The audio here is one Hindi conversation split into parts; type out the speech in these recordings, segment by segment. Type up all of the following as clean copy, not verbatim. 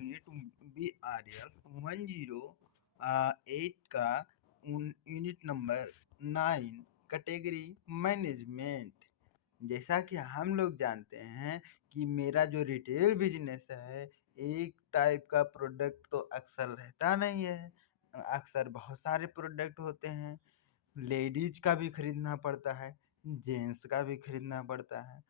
यूनिट BRL 108 का यूनिट नंबर 9 कैटेगरी मैनेजमेंट। जैसा कि हम लोग जानते हैं कि मेरा जो रिटेल बिजनेस है, एक टाइप का प्रोडक्ट तो अक्सर रहता नहीं है। अक्सर बहुत सारे प्रोडक्ट होते हैं। लेडीज का भी खरीदना पड़ता है, जेंट्स का भी खरीदना पड़ता है,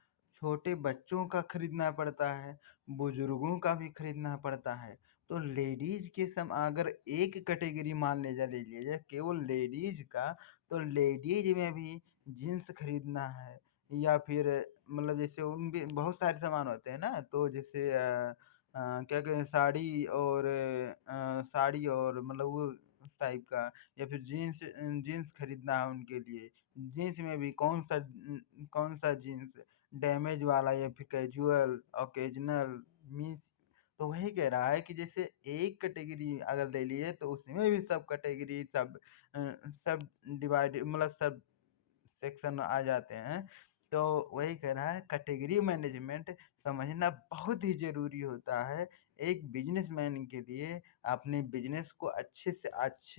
छोटे बच्चों का खरीदना पड़ता है, बुजुर्गों का भी खरीदना पड़ता है। तो लेडीज के अगर एक कैटेगरी मान ले लिया जाए केवल लेडीज का, तो लेडीज में भी जीन्स खरीदना है या फिर मतलब जैसे उनके बहुत सारे सामान होते हैं ना, तो जैसे क्या कहते हैं, साड़ी और मतलब वो उस टाइप का, या फिर जीन्स खरीदना है उनके लिए। जीन्स में भी कौन सा जीन्स, डैमेज वाला या फिर कैजुअल, ओकेजनल, मीन्स। तो वही कह रहा है कि जैसे एक कैटेगरी अगर ले लिए तो उसमें भी सब कैटेगरी सब डिवाइड मतलब सब सेक्शन आ जाते हैं। तो वही कह रहा है कैटेगरी मैनेजमेंट समझना बहुत ही ज़रूरी होता है एक बिज़नेसमैन के लिए। अपने बिज़नेस को अच्छे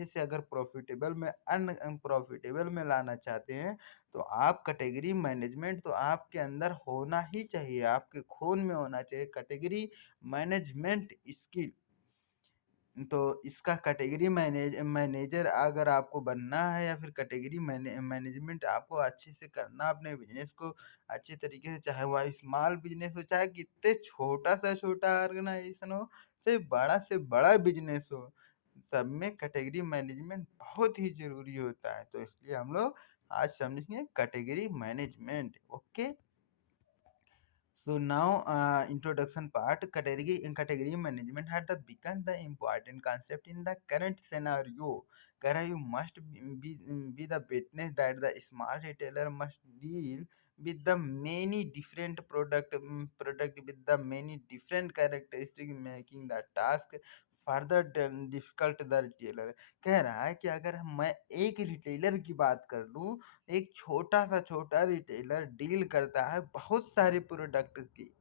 से अगर प्रॉफ़िटेबल में अनप्रॉफ़िटेबल में लाना चाहते हैं, तो आप कैटेगरी मैनेजमेंट तो आपके अंदर होना ही चाहिए, आपके खून में होना चाहिए कैटेगरी मैनेजमेंट स्किल। तो इसका कैटेगरी मैनेजर अगर आपको बनना है या फिर कैटेगरी मैनेजमेंट आपको अच्छे से करना अपने बिजनेस को अच्छे तरीके से, चाहे वह स्मॉल बिजनेस हो, चाहे कितने छोटा सा छोटा ऑर्गेनाइजेशन हो, चाहे बड़ा से बड़ा बिजनेस हो, सब में कैटेगरी मैनेजमेंट बहुत ही जरूरी होता है। तो इसलिए हम लोग आज समझेंगे category management. Okay. So now, introduction part. Category management had become the important concept in the current scenario. कह रहा है, you must be the witness that the small retailer must deal with the many different product with the many different characteristics, making the task further difficult the retailer। कह रहा है कि अगर मैं एक रिटेलर की बात कर लूं, एक छोटा रिटेलर डील करता है बहुत सारे प्रोडक्ट की,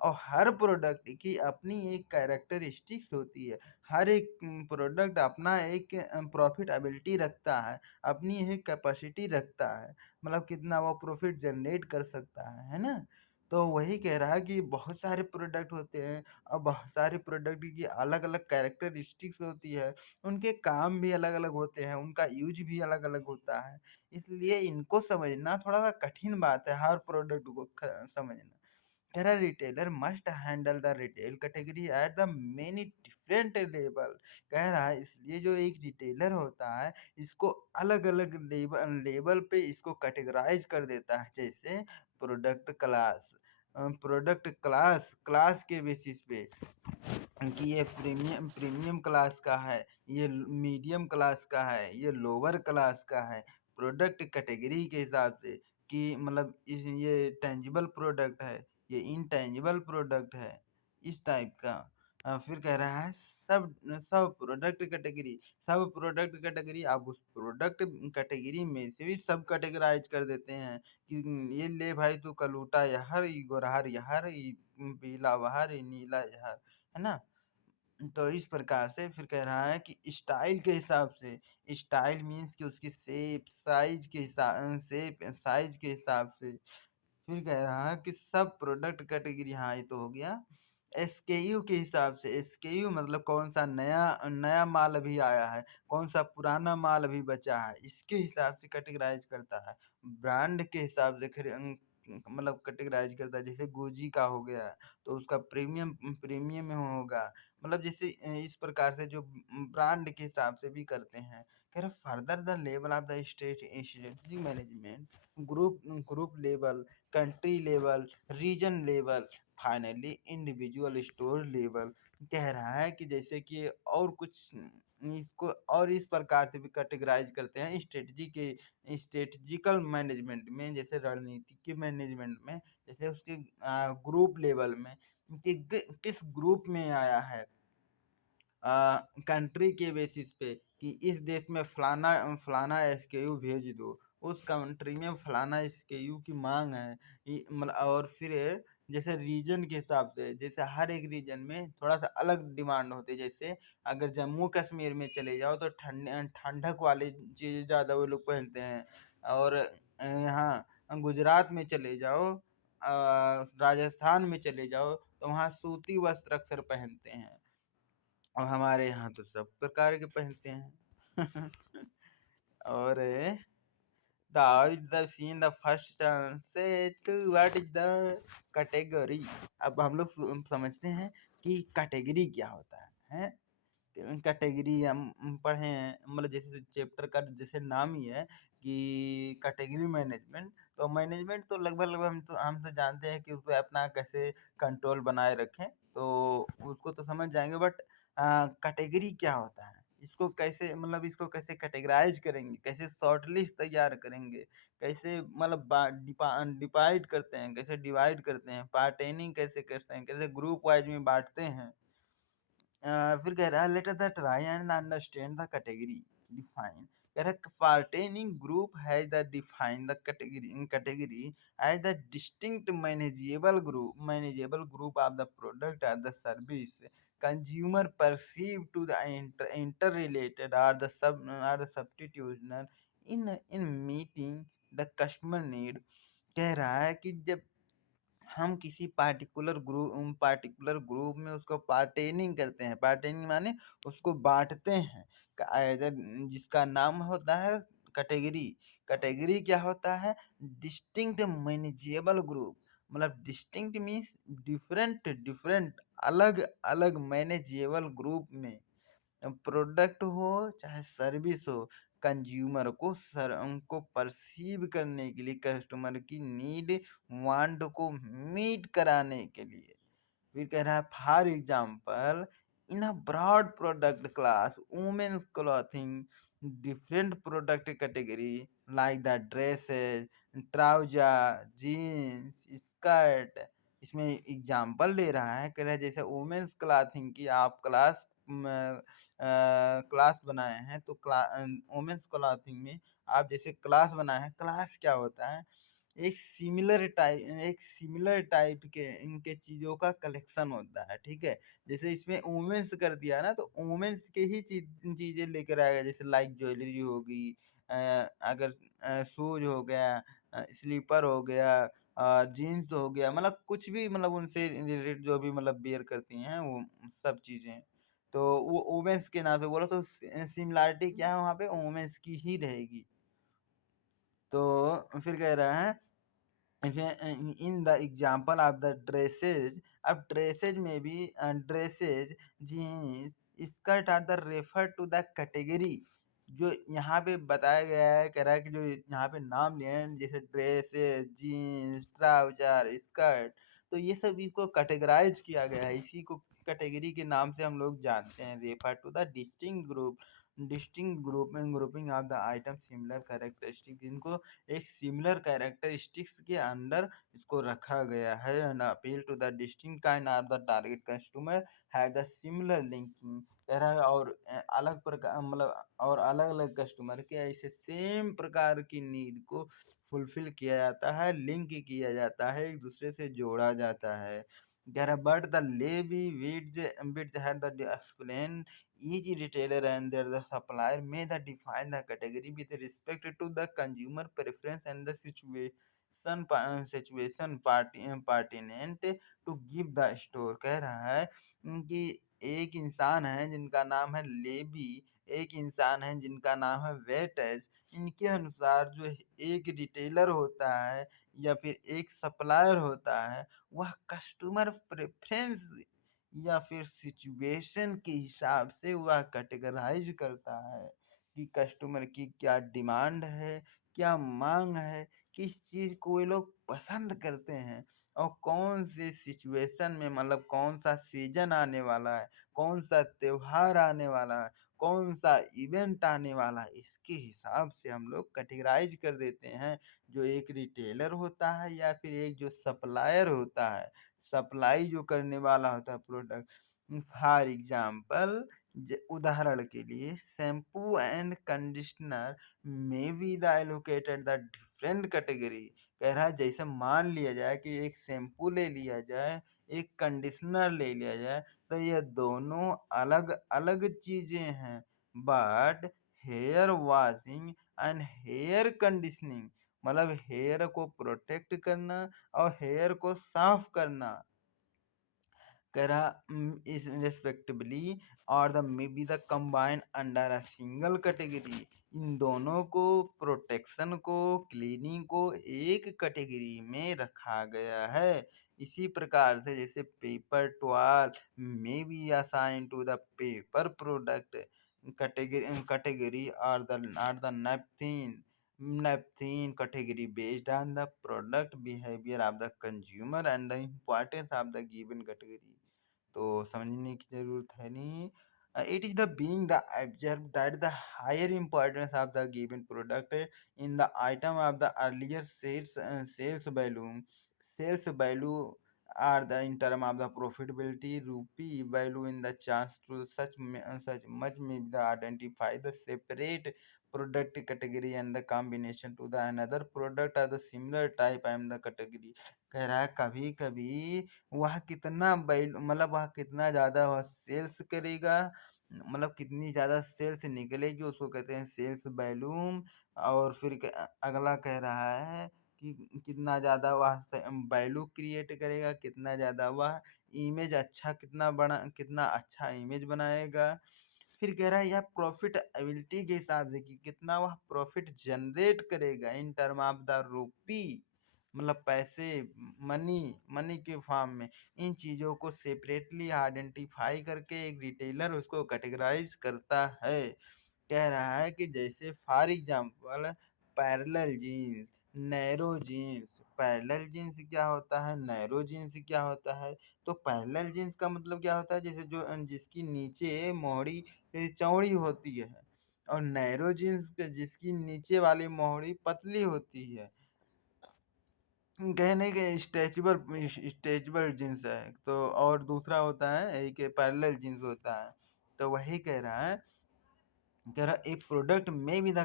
और हर प्रोडक्ट की अपनी एक कैरेक्टरिस्टिक्स होती है। हर एक प्रोडक्ट अपना एक प्रॉफिटेबिलिटी रखता है, अपनी एक कैपेसिटी रखता है, मतलब कितना वो प्रॉफिट जनरेट कर सकता है ना। तो वही कह रहा है कि बहुत सारे प्रोडक्ट होते हैं और बहुत सारे प्रोडक्ट की अलग अलग कैरेक्टरिस्टिक्स होती है, उनके काम भी अलग अलग होते हैं, उनका यूज भी अलग अलग होता है। इसलिए इनको समझना थोड़ा-सा कठिन बात है, हर प्रोडक्ट को समझना। कह रहा है retailer must handle the retail category at the many different level. कह रहा है इसलिए जो एक रिटेलर होता है, इसको अलग-अलग लेवल पे इसको कैटेगराइज़ कर देता है। जैसे प्रोडक्ट क्लास क्लास के बेसिस पे कि ये प्रीमियम क्लास का है, ये मीडियम क्लास का है, ये लोअर क्लास का है। प्रोडक्ट कैटेगरी के हिसाब से कि मतलब ये टेंजिबल प्रोडक्ट है, ये इनटेंजिबल प्रोडक्ट है, इस टाइप का। फिर कह रहा है सब सब प्रोडक्ट कैटेगरी आप उस प्रोडक्ट कैटेगरी में से भी सब कैटेगराइज कर देते हैं कि ये ले भाई तू कलूटा यहर, ई गोरहर यहर, ई पीला वहर, ई नीला यहर, है ना? तो इस प्रकार से फिर कह रहा है कि स्टाइल के हिसाब से, स्टाइल मीन्स कि उसकी शेप साइज के हिसाब से। फिर कह रहा है कि सब प्रोडक्ट कैटेगरी, हाँ ये तो हो गया। एसकेयू के हिसाब से, एसकेयू मतलब कौन सा नया नया माल अभी आया है, कौन सा पुराना माल अभी बचा है, इसके हिसाब से कैटेगराइज करता है। ब्रांड के हिसाब से मतलब कैटेगराइज करता है। जैसे गुची का हो गया तो उसका प्रीमियम में होगा, मतलब जैसे इस प्रकार से जो ब्रांड के हिसाब से भी करते हैं। कह रहे further the level of the strategy management, group level, country level, region level, finally individual store level. कह रहा है कि जैसे कि और कुछ इसको और इस प्रकार से भी कैटेगराइज करते हैं स्ट्रेटजिकल मैनेजमेंट में, जैसे रणनीति के मैनेजमेंट में, जैसे उसके ग्रुप लेवल में कि किस ग्रुप में आया है, कंट्री के बेसिस पे कि इस देश में फलाना फलाना एसकेयू भेज दो, उस कंट्री में फलाना एसकेयू की मांग है। मतलब और फिर जैसे रीजन के हिसाब से, जैसे हर एक रीजन में थोड़ा सा अलग डिमांड होती है। जैसे अगर जम्मू कश्मीर में चले जाओ तो ठंडक वाली चीज़ ज़्यादा वो लोग पहनते हैं। और यहाँ गुजरात में चले जाओ, राजस्थान में चले जाओ तो वहाँ सूती वस्त्र अक्सर पहनते हैं। और हमारे यहाँ तो सब प्रकार के पहनते हैं। और Now the scene the first sunset what is the category। अब हम लोग समझते हैं कि कैटेगरी क्या होता है। कैटेगरी हम पढ़े हैं, मतलब जैसे चैप्टर का जैसे नाम ही है कि कैटेगरी मैनेजमेंट। तो मैनेजमेंट तो लगभग लगभग हम तो जानते हैं कि उस पे अपना कैसे कंट्रोल बनाए रखें, तो उसको तो समझ जाएंगे। बट कैटेगरी क्या होता है, इसको कैसे, मतलब इसको कैसे कैटेगराइज करेंगे, कैसे शॉर्ट लिस्ट तैयार करेंगे, कैसे मतलब डिवाइड करते हैं, कैसे डिवाइड करते हैं, पार्टेनिंग कैसे करते हैं, कैसे ग्रुप वाइज में बांटते हैं। फिर कह रहा है let us try and understand the category define. कह रहा है partitioning group has the define the category as the distinct manageable group of the product और the service consumer perceive to the interrelated or the substitutional in meeting the customer need। कह रहा है कि जब हम किसी पार्टिकुलर ग्रुप में उसको पार्टेनिंग करते हैं, पार्टेनिंग माने उसको बांटते हैं। either जिसका नाम होता है कैटेगरी। कैटेगरी क्या होता है, डिस्टिंक्ट मैनेजेबल ग्रुप। मतलब डिस्टिंक्ट मीन्स डिफरेंट डिफरेंट, अलग अलग मैनेजेबल ग्रुप में प्रोडक्ट हो चाहे सर्विस हो, कंज्यूमर को उनको परसीव करने के लिए, कस्टमर की नीड वांट को मीट कराने के लिए। फिर कह रहा है for example in a broad product class women's clothing different product category like the dresses, trousers, jeans, skirt. इसमें एग्जाम्पल दे रहा है, कह रहा है जैसे वुमेन्स क्लॉथिंग की आप क्लास बनाए हैं, तो वुमेन्स क्लॉथिंग में आप जैसे क्लास बनाए हैं। क्लास क्या होता है, एक सिमिलर टाइप के इनके चीजों का कलेक्शन होता है, ठीक है। जैसे इसमें वुमेन्स कर दिया ना, तो वुमेन्स के ही चीजें लेकर आएगा, जैसे लाइक ज्वेलरी होगी, अगर शूज हो गया, स्लीपर हो गया, जीन्स हो गया, मतलब कुछ भी, मतलब उनसे रिलेटेड जो भी मतलब बियर करती हैं वो सब चीजें। तो वो वुमेन्स के नाम से बोला, तो सिमिलरिटी क्या है वहाँ पे, वुमेन्स की ही रहेगी। तो फिर कह रहा है in the example of the dresses. अब ड्रेसेज में भी dresses, jeans, skirt are the refer to the category. जो यहाँ पे बताया गया है, कह रहा है कि जो यहाँ पे नाम लिए हैं जैसे ड्रेसेस, जीन्स, ट्राउजर, स्कर्ट, तो ये सब इसको कैटेगराइज किया गया है, इसी को कैटेगरी के नाम से हम लोग जानते हैं। Refer to the distinct grouping of the item similar characteristic. इनको एक सिमिलर कैरेक्टरिस्टिक्स के अंदर इसको रखा गया है। And appeal to the distinct kind of the target customer है द सिमिलर लिंकिंग। कह रहा है और अलग प्रकार, मतलब और अलग अलग कस्टमर के ऐसे सेम प्रकार की नीड को फुलफिल किया जाता है, लिंक किया जाता है, एक दूसरे से जोड़ा जाता है। कह रहा but the levy weeds had the explain each retailer and their the supplier may the define the category with respect to the consumer preference and the situation pertinent to give the store। कह रहा है कि एक इंसान है जिनका नाम है लेबी, एक इंसान है जिनका नाम है वेटेज। इनके अनुसार जो एक रिटेलर होता है या फिर एक सप्लायर होता है, वह कस्टमर प्रेफरेंस या फिर सिचुएशन के हिसाब से वह कैटेगराइज करता है कि कस्टमर की क्या डिमांड है, क्या मांग है, किस चीज को वे लोग पसंद करते हैं, और कौन से सिचुएशन में, मतलब कौन सा सीजन आने वाला है, कौन सा त्योहार आने वाला है, कौन सा इवेंट आने वाला है, इसके हिसाब से हम लोग कैटेगराइज कर देते हैं। जो एक रिटेलर होता है या फिर एक जो सप्लायर होता है, सप्लाई जो करने वाला होता है प्रोडक्ट। फॉर एग्जाम्पल, उदाहरण के लिए shampoo and conditioner may be the allocated the different category. कह रहा है जैसे मान लिया जाए कि एक शैम्पू ले लिया जाए, एक कंडीशनर ले लिया जाए, तो ये दोनों अलग-अलग चीज़ें हैं। But hair washing and hair conditioning मतलब हेयर को प्रोटेक्ट करना और हेयर को साफ करना करा is respectively or the maybe the combined under a single category इन दोनों को प्रोटेक्शन को क्लीनिंग को एक कैटेगरी में रखा गया है इसी प्रकार से जैसे paper towel may be assigned to the paper product category or the napkin category based on the product behavior of the consumer and the importance of the given category तो समझने की ज़रूरत है नहीं। It is the being the observed that the higher importance of the given product in the item of the earlier sales value are the in term of the profitability rupee value in the chance to such much may be the identify the separate product category and the combination to the another product or the similar type and the category कह रहा है कभी कभी वह कितना बैल मतलब वह कितना ज़्यादा वह सेल्स करेगा मतलब कितनी ज़्यादा सेल्स निकलेगी उसको कहते हैं सेल्स वॉल्यूम और फिर अगला कह रहा है कि कितना ज़्यादा वह वैल्यू क्रिएट करेगा कितना ज़्यादा वह इमेज अच्छा कितना अच्छा इमेज बनाएगा फिर कह रहा है यह प्रॉफिटेबिलिटी के हिसाब से कि कितना वह प्रॉफिट जनरेट करेगा in term of the rupee मतलब पैसे मनी मनी के फॉर्म में इन चीज़ों को सेपरेटली आइडेंटिफाई करके एक रिटेलर उसको कैटेगराइज करता है कह रहा है कि जैसे for example parallel jeans narrow jeans parallel jeans क्या होता है नैरो जीन्स क्या होता है तो पैरेलल जीन्स का मतलब क्या होता है जैसे जो जिसकी नीचे मोहरी चौड़ी होती है और नैरो जीन्स जिसकी नीचे वाली मोहरी पतली होती है कहने के स्ट्रेचेबल जीन्स है तो और दूसरा होता है एक पैरेलल जीन्स होता है तो वही कह रहा है there are a product may be the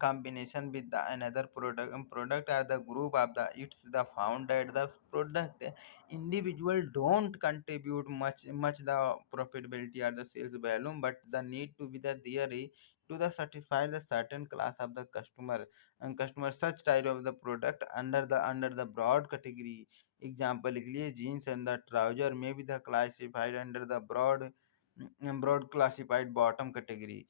combination with the another product or the group of the it's the found that the product individual don't contribute much the profitability or the sales volume but the need to be the theory to the satisfy the certain class of the customer and customer such type of the product under the broad category example लिख लिए jeans and the trouser may be the classified under the broad classified bottom category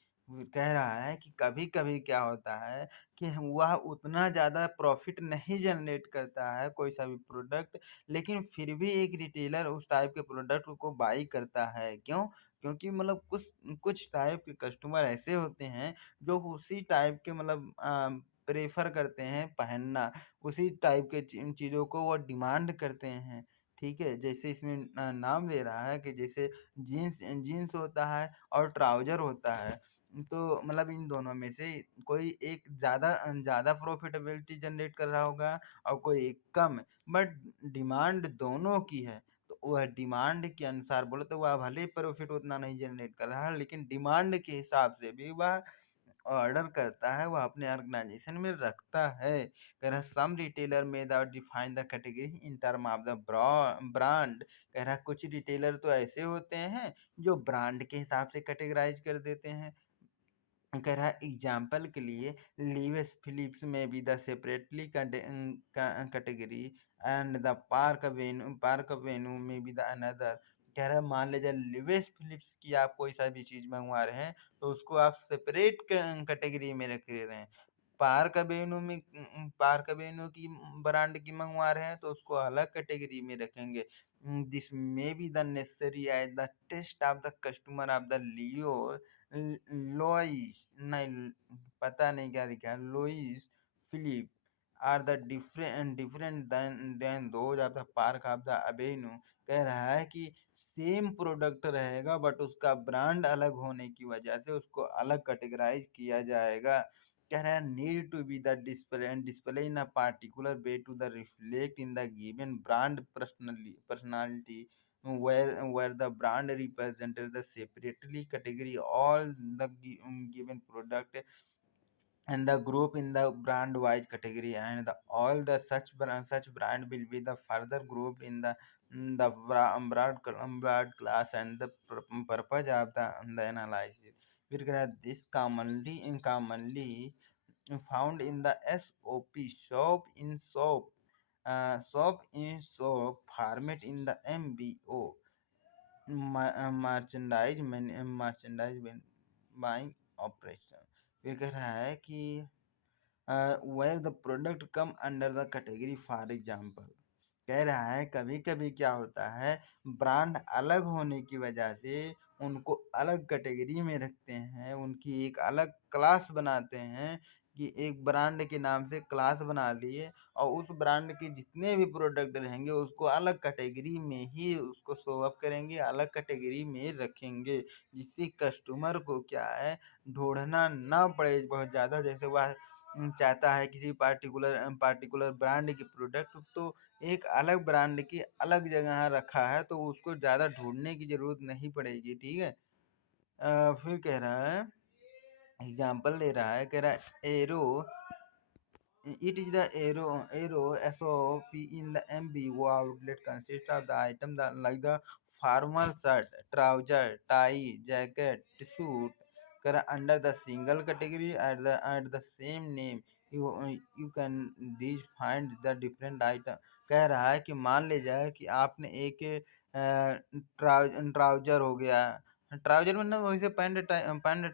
कह रहा है कि कभी-कभी क्या होता है कि वह उतना ज़्यादा प्रॉफ़िट नहीं जनरेट करता है कोई सा भी प्रोडक्ट, लेकिन फिर भी एक रिटेलर उस टाइप के प्रोडक्ट को बाय करता है। क्यों? क्योंकि मतलब कुछ टाइप के कस्टमर ऐसे होते हैं जो उसी टाइप के मतलब प्रेफ़र करते हैं पहनना, उसी टाइप के चीज़ों को वो डिमांड करते हैं। ठीक है? जैसे इसमें नाम ले रहा है कि जैसे जीन्स जीन्स होता है और ट्राउज़र होता है। तो मतलब इन दोनों में से कोई एक ज़्यादा प्रॉफ़िटेबिलिटी जनरेट कर रहा होगा और कोई एक कम, बट डिमांड दोनों की है। तो वह डिमांड के अनुसार बोले तो वह भले ही प्रॉफ़िट उतना नहीं जनरेट कर रहा है, लेकिन डिमांड के हिसाब से भी वह ऑर्डर करता है, वह अपने ऑर्गनाइज़ेशन में रखता है। कह रहा है सम रिटेलर में the define the category in term of the brand कह रहा है कुछ रिटेलर तो ऐसे होते हैं, जो ब्रांड के हिसाब से कैटेगराइज़ कर देते हैं। कह रहा है एग्जाम्पल के लिए लीविस फिलिप्स में भी the separately category and the park venue में भी द अनदर कह रहा है मान लीजिए लिविस फिलिप्स की आप कोई सा भी चीज़ मंगवा रहे हैं तो उसको आप सेपरेट कैटेगरी में रख रहे हैं पार्क अवेन्यू की ब्रांड की मंगवा रहे हैं तो उसको अलग कैटेगरी में रखेंगे this may be the necessary as the taste of the customer of the Leo Louis नहीं पता नहीं क्या लिखा है Louis Philippe are the different then those of the park of the avenue कह रहा है कि सेम प्रोडक्ट रहेगा बट उसका ब्रांड अलग होने की वजह से उसको अलग कैटेगराइज किया जाएगा कह रहा है need to be the display in a particular way to the reflect in the given brand personality where the brand represented the separately category all the given product and the group in the brand wise category, and all the such brand will be the further grouped in the broad class, and the purpose of the analysis. फिर कह रहा है, this commonly found in the SOP, shop in shop format in the MBO, merchandise buying operation. फिर कह रहा है कि where the product come under the category, for example, कह रहा है कभी कभी क्या होता है, ब्रांड अलग होने की वजह से उनको अलग कैटेगरी में रखते हैं, उनकी एक अलग क्लास बनाते हैं, कि एक ब्रांड के नाम से क्लास बना लिए, और उस ब्रांड के जितने भी प्रोडक्ट रहेंगे उसको अलग कैटेगरी में ही उसको शो अप करेंगे, अलग कैटेगरी में रखेंगे, जिससे कस्टमर को क्या है, ढूंढना ना पड़े बहुत ज़्यादा। जैसे वह चाहता है किसी पार्टिकुलर ब्रांड की प्रोडक्ट, तो एक अलग ब्रांड की अलग जगह रखा है, तो उसको ज़्यादा ढूंढने की ज़रूरत नहीं पड़ेगी, ठीक है। फिर कह रहा है, एग्जाम्पल ले रहा है, कह रहा है arrow, it is the arrow SOP in the MBO outlet consists of the item that like the formal shirt, trouser, tie, jacket, suit. Under the single category at the same name, you can these find the different item. कह रहा है कि मान ले जाए कि आपने एक ट्राउजर हो गया, ट्राउजर मतलब वैसे पैंट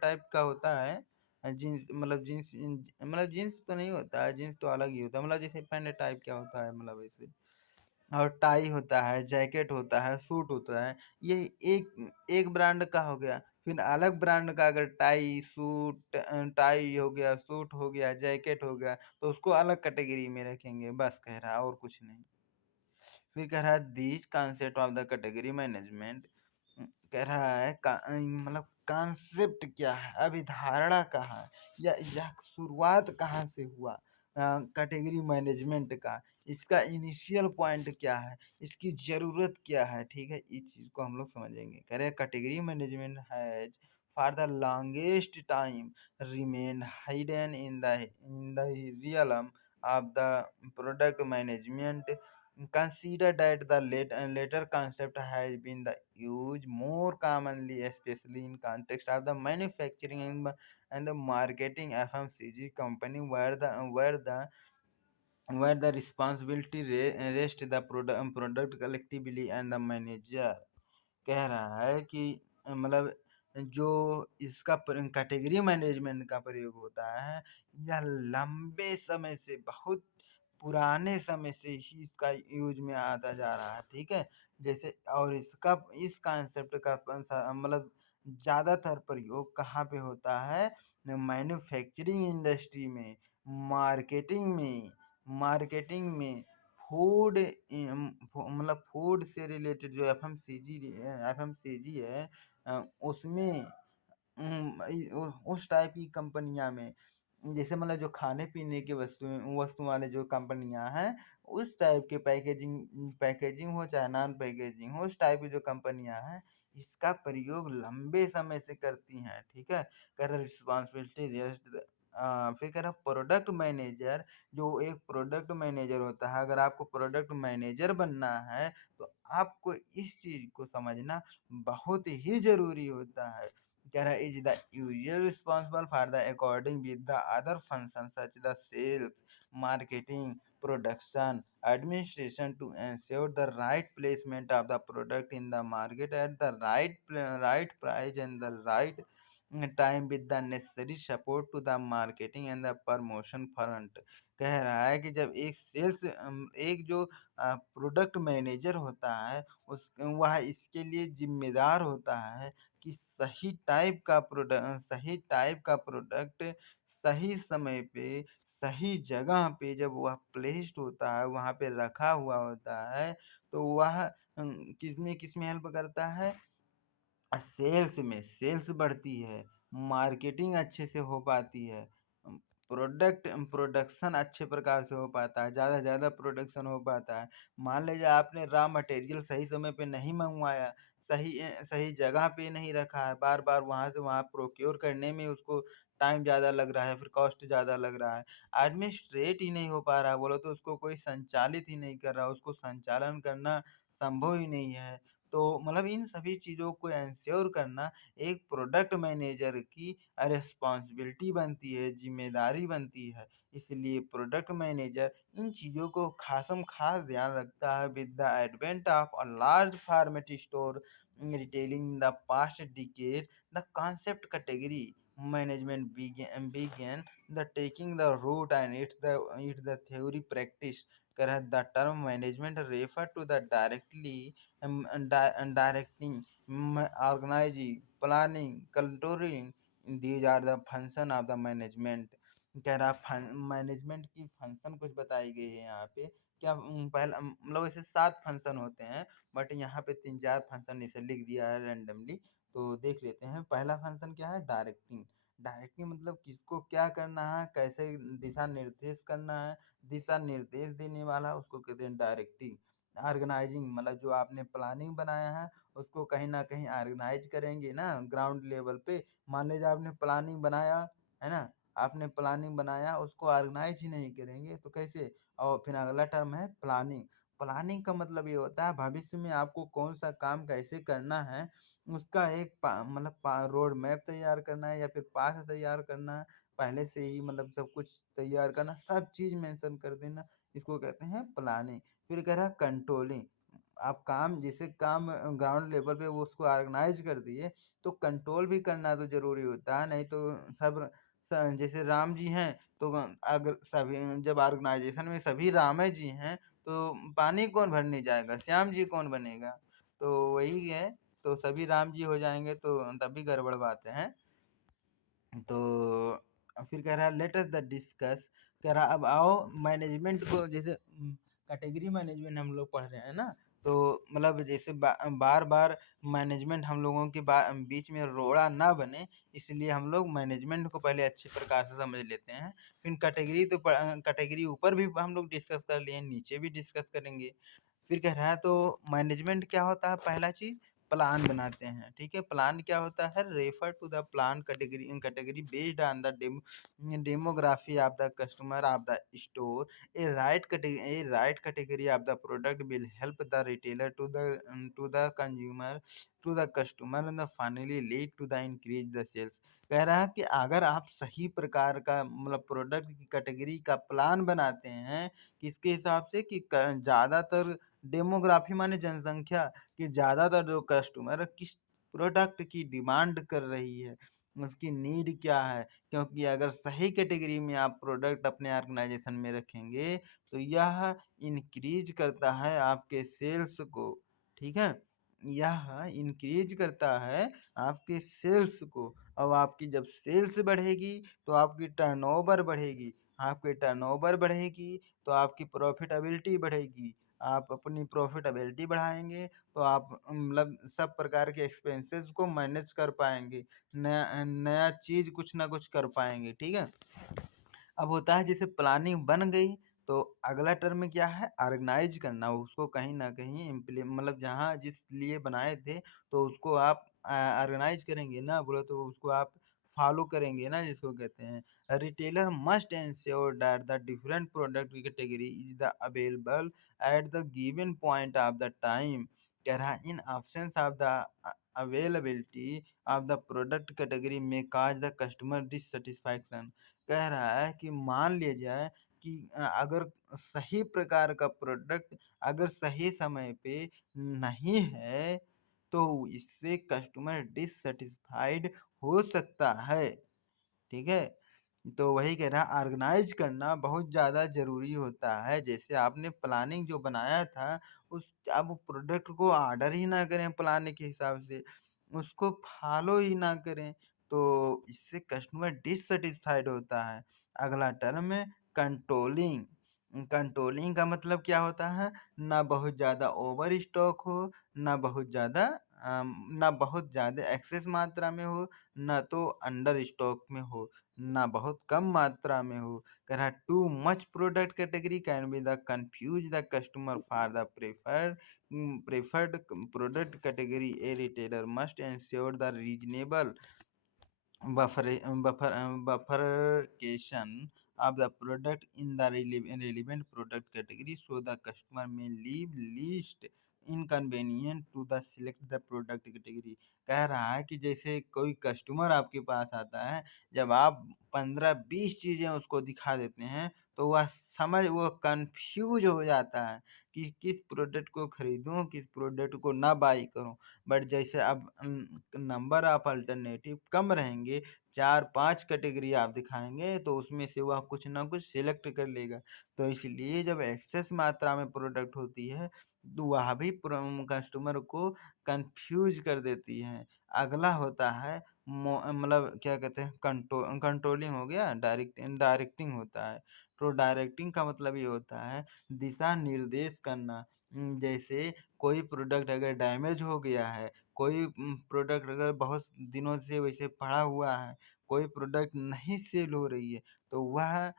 टाइप का होता है, जीन्स मतलब जीन्स तो नहीं होता है, जीन्स तो अलग ही होता है, मतलब जैसे पैंट टाइप क्या होता है, मतलब ऐसे। और टाई होता है, जैकेट होता है, सूट होता है, ये एक एक ब्रांड का हो गया। फिर अलग ब्रांड का अगर टाई हो गया, सूट हो गया, जैकेट हो गया, तो उसको अलग कैटेगरी में रखेंगे, बस कह रहा है और कुछ नहीं। फिर कह रहा है this concept of the category management, कह रहा है मतलब कॉन्सेप्ट क्या है, अभिधारणा कहाँ है, या यह शुरुआत कहाँ से हुआ कैटेगरी मैनेजमेंट का, इसका इनिशियल पॉइंट क्या है, इसकी ज़रूरत क्या है, ठीक है, इस चीज़ को हम लोग समझेंगे। कह रहे हैं category management has for the longest time remain hidden in the realm of the product management. Consider that the later concept has been the used more commonly, especially in context of the manufacturing and the marketing FMCG company, where the responsibility rests the product collectively and the manager. कह रहा है कि मतलब जो इसका कैटेगरी मैनेजमेंट का प्रयोग होता है, यह लंबे समय से, बहुत पुराने समय से ही इसका यूज में आता जा रहा है, ठीक है। जैसे और इसका इस कॉन्सेप्ट का मतलब ज़्यादातर प्रयोग कहाँ पे होता है, मैन्युफैक्चरिंग इंडस्ट्री में, मार्केटिंग में, मार्केटिंग में, फूड मतलब फूड से रिलेटेड जो एफएमसीजी है, उसमें उस टाइप की कंपनियां में, जैसे मतलब जो खाने पीने की वस्तु वाले जो कंपनियां हैं, उस टाइप के पैकेजिंग पैकेजिंग हो चाहे नॉन पैकेजिंग हो, उस टाइप की जो कंपनियां हैं, इसका प्रयोग लंबे समय से करती हैं, ठीक है। कर रिस्पॉन्सिबिलिटी रेस्ट। फिर कह रहा प्रोडक्ट मैनेजर, जो एक प्रोडक्ट मैनेजर होता है, अगर आपको प्रोडक्ट मैनेजर बनना है, तो आपको इस चीज को समझना बहुत ही जरूरी होता है। कह रहा है is the user responsible for the according with the other function such the sales, marketing, production, administration to ensure the right placement of the product in the market at the right price and the right time with the necessary support to the marketing and the promotion front। कह रहा है कि जब एक जो प्रोडक्ट मैनेजर होता है, उस वह इसके लिए जिम्मेदार होता है कि सही टाइप का प्रोडक्ट सही समय पे, सही जगह पे जब वह प्लेस्ड होता है, वहाँ पे रखा हुआ होता है, तो वह किसमें हेल्प करता है, सेल्स बढ़ती है, मार्केटिंग अच्छे से हो पाती है, प्रोडक्शन अच्छे प्रकार से हो पाता है, ज़्यादा ज़्यादा प्रोडक्शन हो पाता है। मान लीजिए आपने रॉ मटेरियल सही समय पे नहीं मंगवाया, सही जगह पे नहीं रखा है, बार-बार वहाँ से वहाँ प्रोक्योर करने में उसको टाइम ज़्यादा लग रहा है, फिर कॉस्ट ज़्यादा लग रहा है। एडमिनिस्ट्रेट ही नहीं हो पा रहा है, बोलो तो उसको कोई संचालित ही नहीं कर रहा, उसको संचालन करना संभव ही नहीं है। तो मतलब इन सभी चीज़ों को एंश्योर करना एक प्रोडक्ट मैनेजर की रिस्पॉन्सिबिलिटी बनती है, ज़िम्मेदारी बनती है। इसलिए प्रोडक्ट मैनेजर इन चीज़ों को ख़ासम-ख़ास ध्यान रखता है। With the advent of a large format store retailing in the past decade, the concept category management began the taking the root, and it's the theory practice. Correct. The term management refer to the directing, organizing, planning, controlling. These are the function of the management. कह रहा मैनेजमेंट की फंक्शन कुछ बताई गई है यहाँ पे। क्या पहला मतलब ऐसे 7 फंक्शन होते हैं, बट यहाँ पे 3-4 फंक्शन इसे लिख दिया है रैंडमली। तो देख लेते हैं। पहला फंक्शन क्या है? डायरेक्टिंग। डायरेक्टिंग मतलब किसको क्या करना है, कैसे दिशा निर्देश करना है, दिशा निर्देश देने वाला उसको कहते हैं डायरेक्टिंग। ऑर्गेनाइजिंग मतलब जो आपने प्लानिंग बनाया है उसको कहीं न कहीं ऑर्गेनाइज करेंगे ना ग्राउंड लेवल पे। मान लीजिए आपने प्लानिंग बनाया, है ना? आपने प्लानिंग बनाया उसको ऑर्गेनाइज ही नहीं करेंगे तो कैसे? और फिर अगला टर्म है प्लानिंग। प्लानिंग का मतलब ये होता है भविष्य में आपको कौन-सा काम कैसे करना है, उसका एक मतलब रोड मैप तैयार करना है या फिर पाथ तैयार करना है, पहले से ही मतलब सब कुछ तैयार करना, सब चीज़ मेंशन कर देना, इसको कहते हैं प्लानिंग। फिर कह रहा है कंट्रोलिंग। आप काम जैसे काम ग्राउंड लेवल पे वो उसको ऑर्गेनाइज़ कर दिए, तो कंट्रोल भी करना तो ज़रूरी होता है, नहीं तो सब जैसे राम जी हैं, तो अगर सभी जब ऑर्गेनाइज़ेशन में सभी रामे जी हैं, तो पानी कौन भरने जाएगा? श्याम जी कौन बनेगा? तो वही है, तो सभी राम जी हो जाएँगे तो तब भी गड़बड़ बात है। तो फिर कह रहा है लेट अस द डिस्कस। कह रहा अब आओ मैनेजमेंट को जैसे कैटेगरी मैनेजमेंट हम लोग पढ़ रहे हैं ना, तो मतलब जैसे बार-बार मैनेजमेंट हम लोगों के बीच में रोड़ा ना बने, इसलिए हम लोग मैनेजमेंट को पहले अच्छे प्रकार से समझ लेते हैं। फिर कैटेगरी ऊपर भी हम लोग डिस्कस कर लिए, नीचे भी डिस्कस करेंगे। फिर कह रहा है तो मैनेजमेंट क्या होता है? पहला चीज़ प्लान बनाते हैं, ठीक है? प्लान क्या होता है? Refer to the plan category based on the demography of the customer of the store. A right category of the product will help the retailer to the consumer to the customer and finally lead to the increase the sales. कह रहा है कि अगर आप सही प्रकार का मतलब प्रोडक्ट की कैटेगरी का प्लान बनाते हैं, किसके हिसाब से कि ज़्यादातर डेमोग्राफी माने जनसंख्या कि ज़्यादातर जो कस्टमर किस प्रोडक्ट की डिमांड कर रही है, उसकी नीड क्या है? क्योंकि अगर सही कैटेगरी में आप प्रोडक्ट अपने ऑर्गेनाइज़ेशन में रखेंगे, तो यह इंक्रीज़ करता है आपके सेल्स को, ठीक है? यह इंक्रीज़ करता है आपके सेल्स को। अब आपकी जब सेल्स बढ़ेगी, तो आपकी टर्नओवर बढ़ेगी, आपकी टर्नओवर बढ़ेगी, तो आपकी प्रॉफ़िटेबिलिटी बढ़ेगी। आप अपनी प्रॉफ़िटेबिलिटी बढ़ाएँगे, तो आप मतलब सब प्रकार के एक्सपेंसेस को मैनेज कर पाएँगे। नया नया चीज़ कुछ ना कुछ कर पाएँगे, ठीक है? अब होता है जैसे प्लानिंग बन गई, तो अगला टर्म क्या है? ऑर्गेनाइज़ करना, उसको कहीं न कहीं मतलब जहाँ जिस लिए बनाए थे, तो उसको आप ऑर्गेनाइज़ करेंगे ना, बोले तो उसको आप फॉलो करेंगे ना, जिसको कहते हैं। A retailer must ensure that the different product category is the available at the given point of the time. कह रहा है in absence of the availability of the product category में कॉज़ द कस्टमर डिससैटिस्फैक्शन। कह रहा है कि मान लिया जाए कि अगर सही प्रकार का प्रोडक्ट अगर सही समय पे नहीं है, तो इससे कस्टमर डिससैटिस्फाइड हो सकता है, ठीक है? तो वही कह रहा है ऑर्गेनाइज़ करना बहुत ज़्यादा ज़रूरी होता है। जैसे आपने प्लानिंग जो बनाया था, उस आप प्रोडक्ट को ऑर्डर ही ना करें प्लानिंग के हिसाब से, उसको फ़ॉलो ही ना करें, तो इससे कस्टमर डिससैटिस्फाइड होता है। अगला टर्म है कंट्रोलिंग। कंट्रोलिंग का मतलब क्या होता है? ना बहुत ज़्यादा ओवर स्टॉक हो, ना बहुत ज़्यादा ना बहुत ज़्यादा एक्सेस मात्रा में हो, ना तो अंडर स्टॉक में हो। ना बहुत कम मात्रा में हो। कह रहा है too much product category can be the confuse the customer for the preferred preferred product category, a retailer must ensure the reasonable bifurcation of the product in the relevant product category so the customer may leave least inconvenient to the select the product category। कह रहा है कि जैसे कोई कस्टमर आपके पास आता है, जब आप 15-20 चीजें उसको दिखा देते हैं तो वो कंफ्यूज हो जाता है कि किस प्रोडक्ट को खरीदूं किस प्रोडक्ट को ना बाई करूं। बट जैसे अब नंबर ऑफ अल्टरनेटिव कम रहेंगे, 4-5 कैटेगरी आप दिखाएँगे तो उसमें से वह कुछ ना कुछ सिलेक्ट कर लेगा। तो इसलिए जब एक्सेस मात्रा में प्रोडक्ट होती है, तो वह भी कस्टमर को कन्फ्यूज़ कर देती है। अगला होता है मतलब क्या कहते हैं कंट्रोलिंग हो गया, डायरेक्टिंग होता है। तो डायरेक्टिंग का मतलब ये होता है दिशा निर्देश करना। जैसे कोई प्रोडक्ट अगर डैमेज हो गया है, कोई प्रोडक्ट अगर बहुत दिनों से वैसे पड़ा हुआ है, कोई प्रोडक्ट नहीं सेल हो रही है, तो वह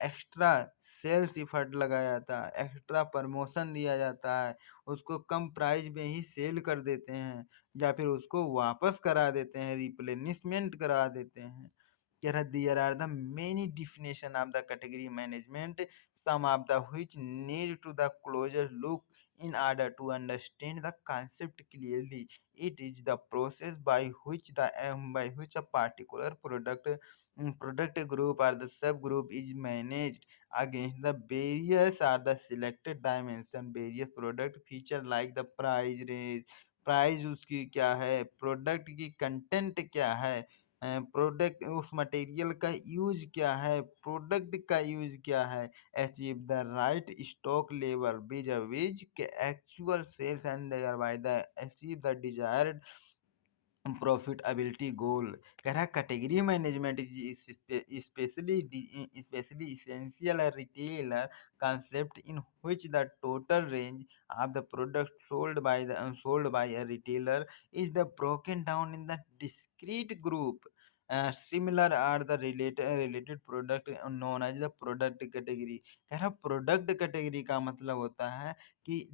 एक्स्ट्रा सेल्स एफर्ट लगाया जाता है, एक्स्ट्रा प्रमोशन दिया जाता है, उसको कम प्राइस में ही सेल कर देते हैं या फिर उसको वापस करा देते हैं, रिप्लेनिशमेंट करा देते हैं। There are the many definition of the category management, some of the which need to the closer look in order to understand the concept clearly. It is the process by which a particular product group or the subgroup is managed against the various or the selected dimension various product feature like the price range, price उसकी क्या है, प्रोडक्ट की कंटेंट क्या है, प्रोडक्ट उस मटेरियल का यूज क्या है, प्रोडक्ट का यूज क्या है, achieve the right stock level which के actual sales and buy the achieve the desired profitability goal। कह रहा है category management especially essential a retailer concept in which the total range of the product sold by a retailer is the broken down in the discrete group। Similar are the related product known as the product category। कह रहा प्रोडक्ट कैटेगरी का मतलब होता है कि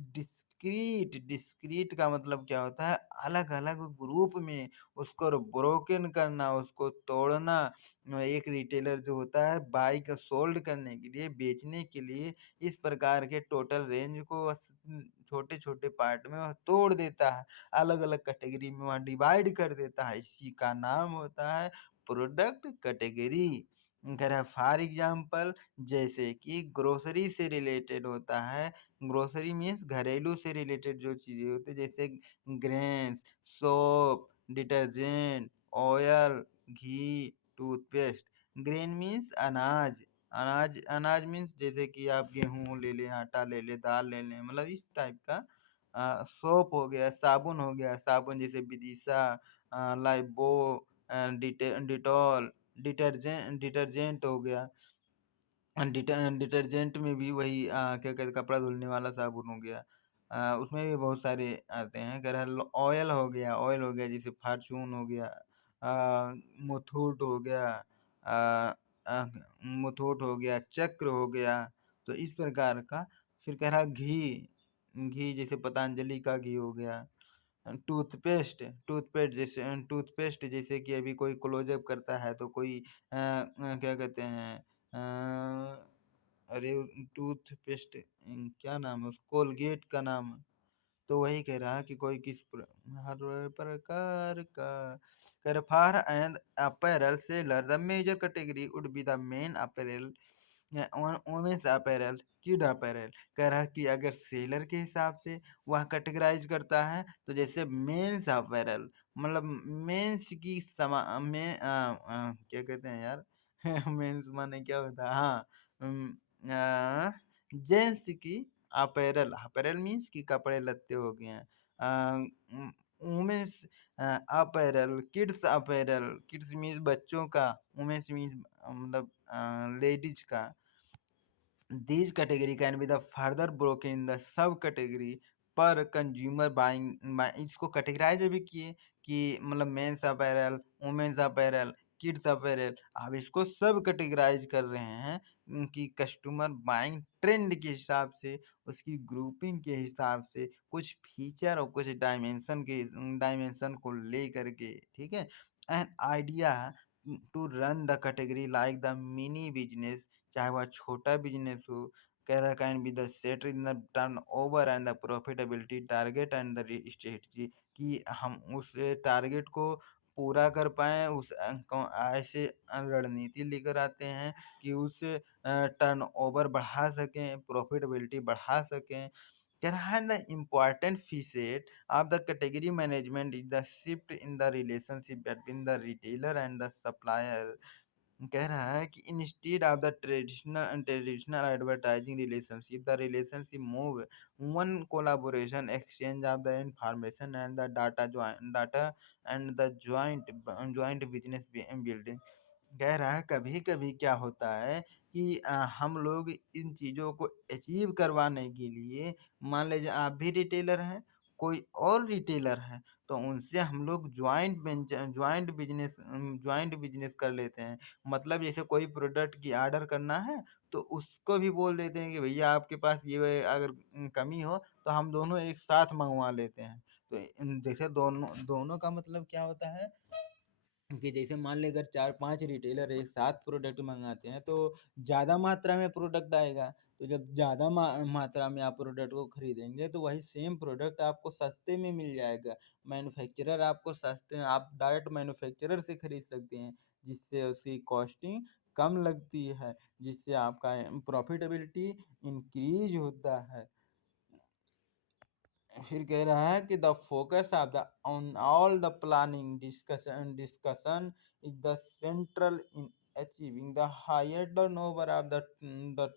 डिस्क्रीट का मतलब क्या होता है, अलग अलग ग्रुप में उसको ब्रोकन करना, उसको तोड़ना। एक रिटेलर जो होता है बाई का सोल्ड करने के लिए, बेचने के लिए इस प्रकार के टोटल रेंज को छोटे छोटे पार्ट में वह तोड़ देता है, अलग अलग कैटेगरी में वह डिवाइड कर देता है, इसी का नाम होता है प्रोडक्ट कैटेगरी। कह रहा है फॉर एग्जाम्पल जैसे कि ग्रोसरी से रिलेटेड होता है, ग्रोसरी मीन्स घरेलू से रिलेटेड जो चीजें होती है जैसे ग्रेन्स, सोप, डिटर्जेंट, ऑयल, घी, टूथपेस्ट। ग्रेन मीन्स अनाज, अनाज मीन्स जैसे कि आप गेहूं ले लें, आटा ले लें, दाल ले लें, मतलब इस टाइप का। सोप हो गया, साबुन हो गया, साबुन जैसे विदिशा, लाइबो, डिटॉल, डिटर्जेंट हो गया। डिटर्जेंट में भी वही क्या कहते हैं, कपड़ा धुलने वाला साबुन हो गया। उसमें भी बहुत सारे आते हैं। कह रहा है ऑयल हो गया जैसे फार्चून हो गया, मुथूट हो गया, अ, अ, मुथूट हो गया, चक्र हो गया। तो इस प्रकार का। फिर कह रहा है घी, घी जैसे पतंजलि का घी हो गया। टूथपेस्ट जैसे कि अभी कोई क्लोजअप करता है तो कोई क्या कहते हैं, अरे टूथपेस्ट क्या नाम है उस कोलगेट का नाम। तो वही कह रहा कि कोई हर प्रकार का। कर for and apparel seller the major category would be the men apparel, women's apparel, kid apparel. कह रहा है कि अगर सेलर के हिसाब से वह कैटेगराइज करता है तो जैसे मेंस अपैरल, मतलब मेंस की क्या कहते हैं यार मेंस माने क्या होता है, हाँ, जेंट्स की अपैरल, अपैरल मीन्स कि कपड़े लत्ते हो गए हैं। Women's apparel, kids apparel, kids means बच्चों का, वुमेन्स मीन्स मतलब लेडीज का। These category can be the further broken in the subcategory per consumer buying. इसको कैटेगराइज भी किए कि मतलब men's apparel, women's apparel, kids apparel. अब इसको सब कैटेगराइज कर रहे हैं कि कस्टमर बाइंग ट्रेंड के हिसाब से, उसकी ग्रुपिंग के हिसाब से कुछ फीचर और कुछ डायमेंशन को लेकर के, ठीक है? An idea to run the category like the mini business, चाहे वह छोटा बिज़नेस हो, can be the set in the turnover and the profitability target and the strategy, कि हम उस टारगेट को पूरा कर पाएँ, उस ऐसे रणनीति लेकर आते हैं कि उस टर्नओवर बढ़ा सकें, प्रॉफिटेबिलिटी बढ़ा सकें। And the important facet of the category management is the shift in the relationship between the retailer and the supplier। कह रहा है कि instead of the traditional advertising relationship, the relationship move one collaboration exchange of the information and the data and the joint business building. कह रहा है कभी-कभी क्या होता है कि हम लोग इन चीज़ों को अचीव करवाने के लिए, मान लीजिए आप भी रिटेलर हैं, कोई और रिटेलर है, तो उनसे हम लोग जॉइंट बिज़नेस कर लेते हैं। मतलब जैसे कोई प्रोडक्ट की ऑर्डर करना है, तो उसको भी बोल देते हैं कि भैया आपके पास ये अगर कमी हो, तो हम दोनों एक साथ मँगवा लेते हैं। तो जैसे दोनों दोनों का मतलब क्या होता है कि जैसे मान लें अगर 4-5 रिटेलर एक साथ प्रोडक्ट मँगाते हैं, तो ज़्यादा मात्रा में प्रोडक्ट आएगा। तो जब ज़्यादा मात्रा में आप प्रोडक्ट को खरीदेंगे, तो वही सेम प्रोडक्ट आपको सस्ते में मिल जाएगा। मैन्युफैक्चरर आपको सस्ते आप डायरेक्ट मैन्युफैक्चरर से खरीद सकते हैं, जिससे उसकी कॉस्टिंग कम लगती है, जिससे आपका प्रॉफिटेबिलिटी इंक्रीज़ होता है। फिर कह रहा है कि the focus of the on all the planning discussion is the central in achieving the higher turnover of the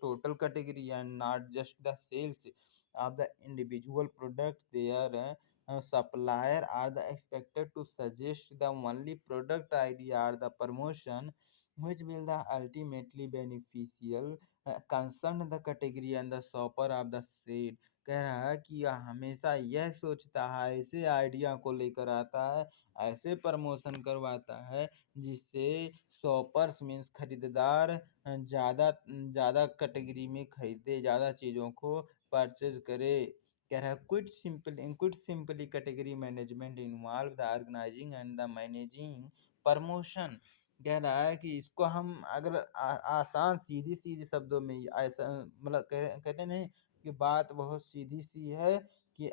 total category and not just the sales of the individual product there supplier are the expected to suggest the only product idea or the promotion which will the ultimately beneficial concern the category and the shopper of the sale। कह रहा है कि यह हमेशा यह सोचता है, ऐसे आइडिया को लेकर आता है, ऐसे प्रमोशन करवाता है, जिससे शॉपर्स मीन्स खरीदार ज़्यादा ज़्यादा कैटेगरी में खरीदे, ज़्यादा चीज़ों को परचेज करे। कह रहा है quite simply category management involve the organizing and the managing promotion. कह रहा है कि इसको हम अगर आसान सीधी-सीधी शब्दों में ऐसा मतलब कहते नहीं कि बात बहुत सीधी-सी है कि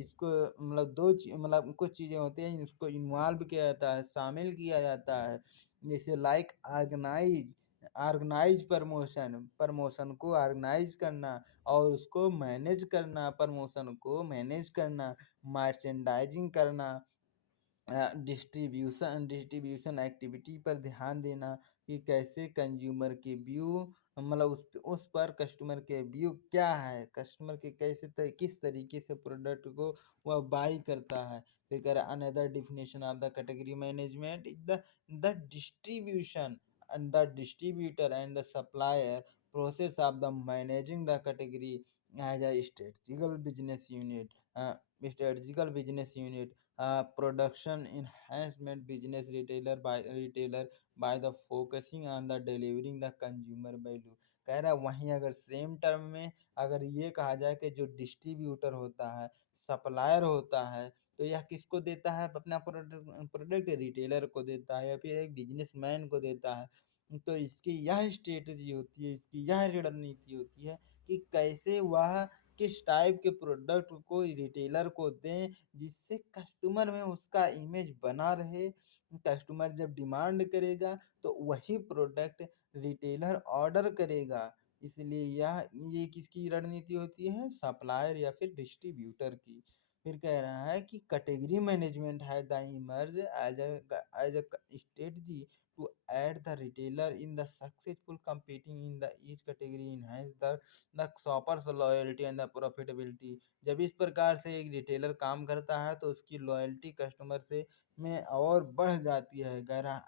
इसको मतलब 2 मतलब कुछ चीज़ें होती हैं इसको इन्वॉल्व किया जाता है, शामिल किया जाता है। जैसे लाइक ऑर्गेनाइज़ प्रमोशन को ऑर्गेनाइज़ करना और उसको मैनेज करना, प्रमोशन को मैनेज करना, मर्चेंडाइजिंग करना, डिस्ट्रीब्यूशन एक्टिविटी पर ध्यान देना कि कैसे कंज्यूमर के व्यू मतलब उस पर कस्टमर के व्यू क्या है, कस्टमर के किस तरीके से प्रोडक्ट को वह बाई करता है। फिर कह रहा another definition of the category management is the distribution and the distributor and the supplier process of the managing the category as a strategical business unit production enhancement business retailer by the focusing on the delivering the consumer value। कह रहा है वहीं अगर सेम टर्म में अगर ये कहा जाए कि जो डिस्ट्रीब्यूटर होता है, सप्लायर होता है, तो यह किसको देता है? अपना प्रोडक्ट रिटेलर को देता है या फिर एक बिजनेसमैन को देता है। तो इसकी यह स्ट्रेटजी होती है, इसकी यह रणनीति होती है कि कैसे वह किस टाइप के प्रोडक्ट को रिटेलर को दें, जिससे कस्टमर में उसका इमेज बना रहे। कस्टमर जब डिमांड करेगा, तो वही प्रोडक्ट रिटेलर ऑर्डर करेगा। इसलिए ये किसकी रणनीति होती है? सप्लायर या फिर डिस्ट्रीब्यूटर की। फिर कह रहा है कि कैटेगरी मैनेजमेंट है the emerge as a strategy to add the retailer in the successful competing in the each category enhance the shoppers loyalty and the profitability। जब इस प्रकार से एक रिटेलर काम करता है, तो उसकी लॉयल्टी कस्टमर से में और बढ़ जाती है। कह रहा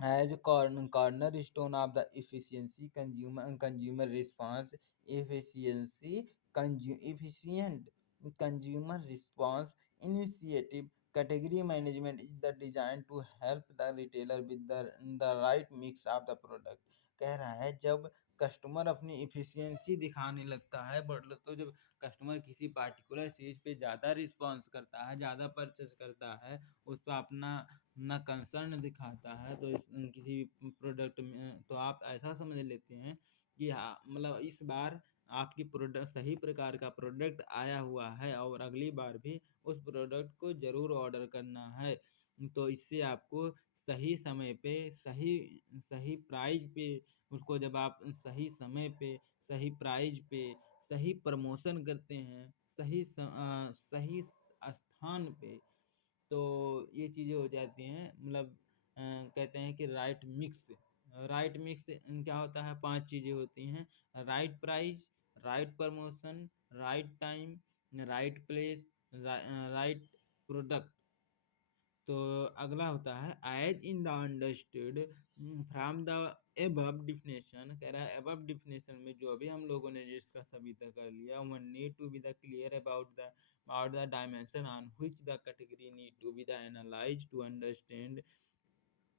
as cornerstone of the efficiency consumer response efficiency efficient consumer response initiative। category management is the design to help the retailer with the right mix of the product। कह रहा है जब कस्टमर अपनी इफ़िशियंसी दिखाने लगता है तो जब कस्टमर किसी पार्टिकुलर चीज़ पे ज़्यादा रिस्पॉन्स करता है, ज़्यादा परचेज़ करता है, उस पे अपना ना कंसर्न दिखाता है, तो किसी भी प्रोडक्ट में तो आप ऐसा समझ लेते हैं कि हाँ, मतलब इस बार आपकी प्रोडक्ट सही प्रकार का प्रोडक्ट आया हुआ है और अगली बार भी उस प्रोडक्ट को ज़रूर ऑर्डर करना है। तो इससे आपको सही समय पे, सही सही प्राइस पे उसको जब आप सही समय पे, सही प्राइस पे, सही प्रमोशन करते हैं, सही स्थान पे, तो ये चीज़ें हो जाती हैं मतलब कहते हैं कि राइट मिक्स क्या होता है 5 चीज़ें होती हैं right price, right promotion, right time, right place, right product. तो अगला होता है as in the understood from the above definition. कह रहा है एबव डिफिनेशन में जो अभी हम लोगों ने डिस्कस अभी तक कर लिया, one need to be the clear about the dimension on which the category need to be the analyse to understand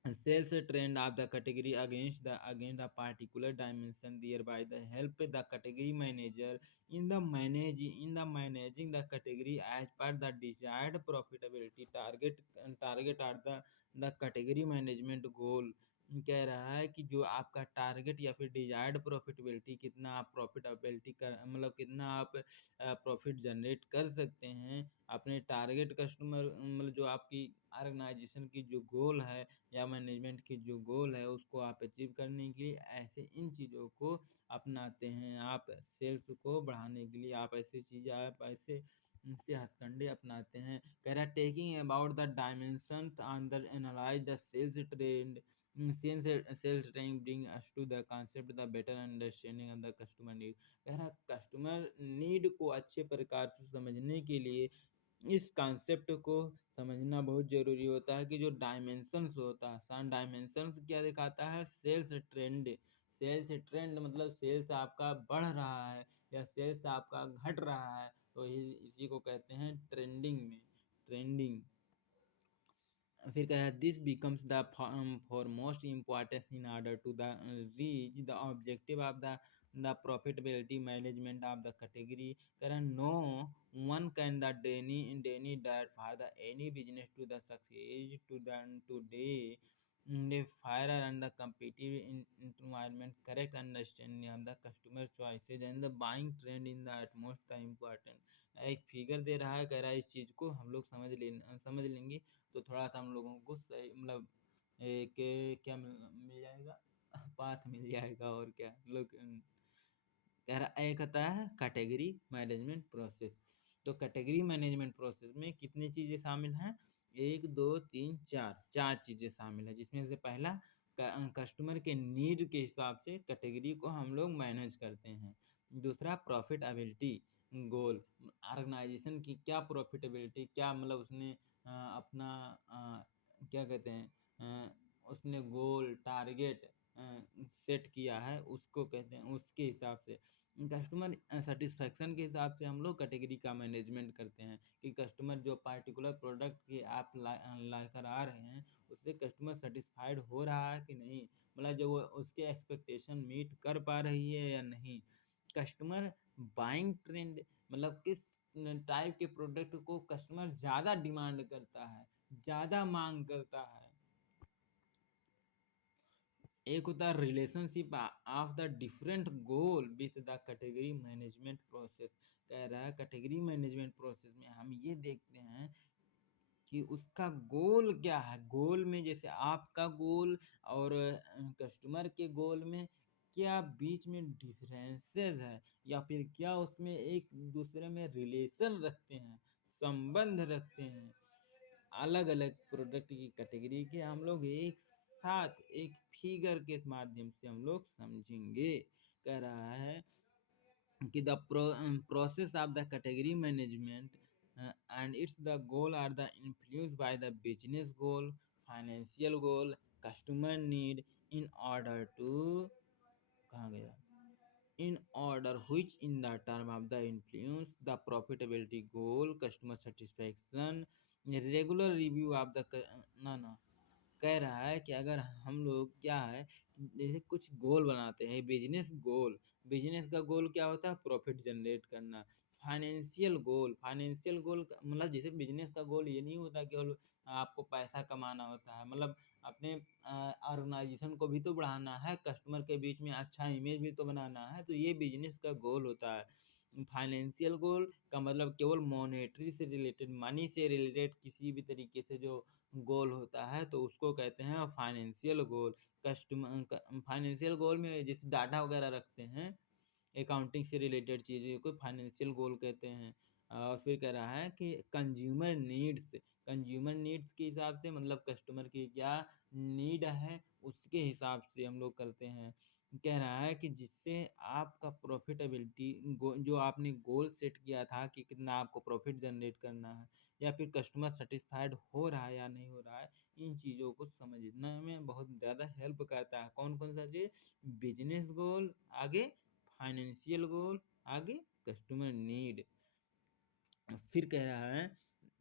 sales trend of the category against a particular dimension, thereby the help the category manager in the managing the category as per the desired profitability target are the category management goal। कह रहा है कि जो आपका टारगेट या फिर डिजायर्ड प्रॉफिटेबिलिटी, कितना आप प्रॉफिटेबिलिटी कर मतलब कितना आप प्रॉफिट जनरेट कर सकते हैं अपने टारगेट कस्टमर मतलब जो आपकी ऑर्गेनाइजेशन की जो गोल है या मैनेजमेंट की जो गोल है उसको आप अचीव करने के लिए ऐसे इन चीज़ों को अपनाते हैं। आप सेल्स को बढ़ाने के लिए आप ऐसी चीज़ें आप ऐसे से हथकंडे अपनाते हैं। कह रहा है taking about the dimension on the analyse the sales trend sales trend bring us to the concept the better understanding of the customer need. कह रहा कस्टमर नीड को अच्छे प्रकार से समझने के लिए इस कॉन्सेप्ट को समझना बहुत ज़रूरी होता है कि जो डायमेंशंस होता है, सन डायमेंशंस क्या दिखाता है, सेल्स ट्रेंड मतलब सेल्स आपका बढ़ रहा है या सेल्स आपका घट रहा है, तो इसी को कहते हैं ट्रेंडिंग। फिर कह रहा है this becomes the foremost importance in order to the reach the objective of the profitability management of the category. कह रहा no one can the deny that for the any business to the success today the fire and the competitive environment, correct understanding of the customer choices and the buying trend in the utmost the important। एक फिगर दे रहा है, कह रहा है इस चीज़ को हम लोग समझ लेंगे तो थोड़ा सा हम लोगों को सही मतलब एक क्या मिल जाएगा पाथ मिल जाएगा और क्या लोग कह रहा एक होता है कैटेगरी मैनेजमेंट प्रोसेस। तो कैटेगरी मैनेजमेंट प्रोसेस में कितनी चीज़ें शामिल हैं, 1 2 3 4 चीज़ें शामिल है, जिसमें से पहला कस्टमर के नीड के हिसाब से कैटेगरी को हम लोग मैनेज करते हैं। दूसरा प्रॉफिटेबिलिटी गोल, ऑर्गेनाइजेशन की क्या प्रॉफिटेबिलिटी क्या मतलब उसने अपना क्या कहते हैं उसने गोल टारगेट सेट किया है उसको कहते हैं, उसके हिसाब से कस्टमर सेटिस्फैक्शन के हिसाब से हम लोग कैटेगरी का मैनेजमेंट करते हैं कि कस्टमर जो पार्टिकुलर प्रोडक्ट के आप लाकर आ रहे हैं उससे कस्टमर सेटिस्फाइड हो रहा है कि नहीं, मतलब जो वो उसके एक्सपेक्टेशन मीट कर पा रही है या नहीं। कस्टमर बाइंग ट्रेंड मतलब किस टाइप के प्रोडक्ट को कस्टमर ज़्यादा डिमांड करता है, ज़्यादा मांग करता है। एक होता है relationship of the different goal with the category management process. कह रहा है कैटेगरी मैनेजमेंट प्रोसेस में हम ये देखते हैं कि उसका गोल क्या है, गोल में जैसे आपका गोल और कस्टमर के गोल में क्या बीच में डिफरेंसेस है या फिर क्या उसमें एक दूसरे में रिलेशन रखते हैं, संबंध रखते हैं। अलग अलग प्रोडक्ट की कैटेगरी के हम लोग एक साथ एक फिगर के माध्यम से हम लोग समझेंगे। कह रहा है कि the process of the category management and its the goal are the influenced by the business goal, financial goal, customer need in order to कहाँ गया in order which in the term of the influence the profitability goal, customer satisfaction, regular review of the no कह रहा है कि अगर हम लोग क्या है, जैसे कुछ गोल बनाते हैं, बिजनेस का गोल क्या होता है? प्रॉफिट जनरेट करना। फाइनेंशियल गोल मतलब जैसे बिजनेस का गोल ये नहीं होता केवल आपको पैसा कमाना होता है, मतलब अपने ऑर्गेनाइजेशन को भी तो बढ़ाना है, कस्टमर के बीच में अच्छा इमेज भी तो बनाना है, तो ये बिजनेस का गोल होता है। फाइनेंशियल गोल का मतलब केवल मॉनेटरी से रिलेटेड, मनी से रिलेटेड किसी भी तरीके से जो गोल होता है तो उसको कहते हैं financial goal. Customer financial goal में जैसे डाटा वगैरह रखते हैं, अकाउंटिंग से रिलेटेड चीज़ें को फाइनेंशियल गोल कहते हैं। और फिर कह रहा है कि कंज्यूमर नीड्स के हिसाब से, मतलब कस्टमर की क्या नीड है उसके हिसाब से हम लोग करते हैं। कह रहा है कि जिससे आपका प्रॉफिटेबिलिटी जो आपने गोल सेट किया था कि कितना आपको प्रॉफिट जनरेट करना है, या फिर कस्टमर सेटिस्फाइड हो रहा है या नहीं हो रहा है, इन चीज़ों को समझने में बहुत ज़्यादा हेल्प करता है। कौन कौन सा चीज़? बिजनेस गोल आगे, फाइनेंशियल गोल आगे, कस्टमर नीड। फिर कह रहा है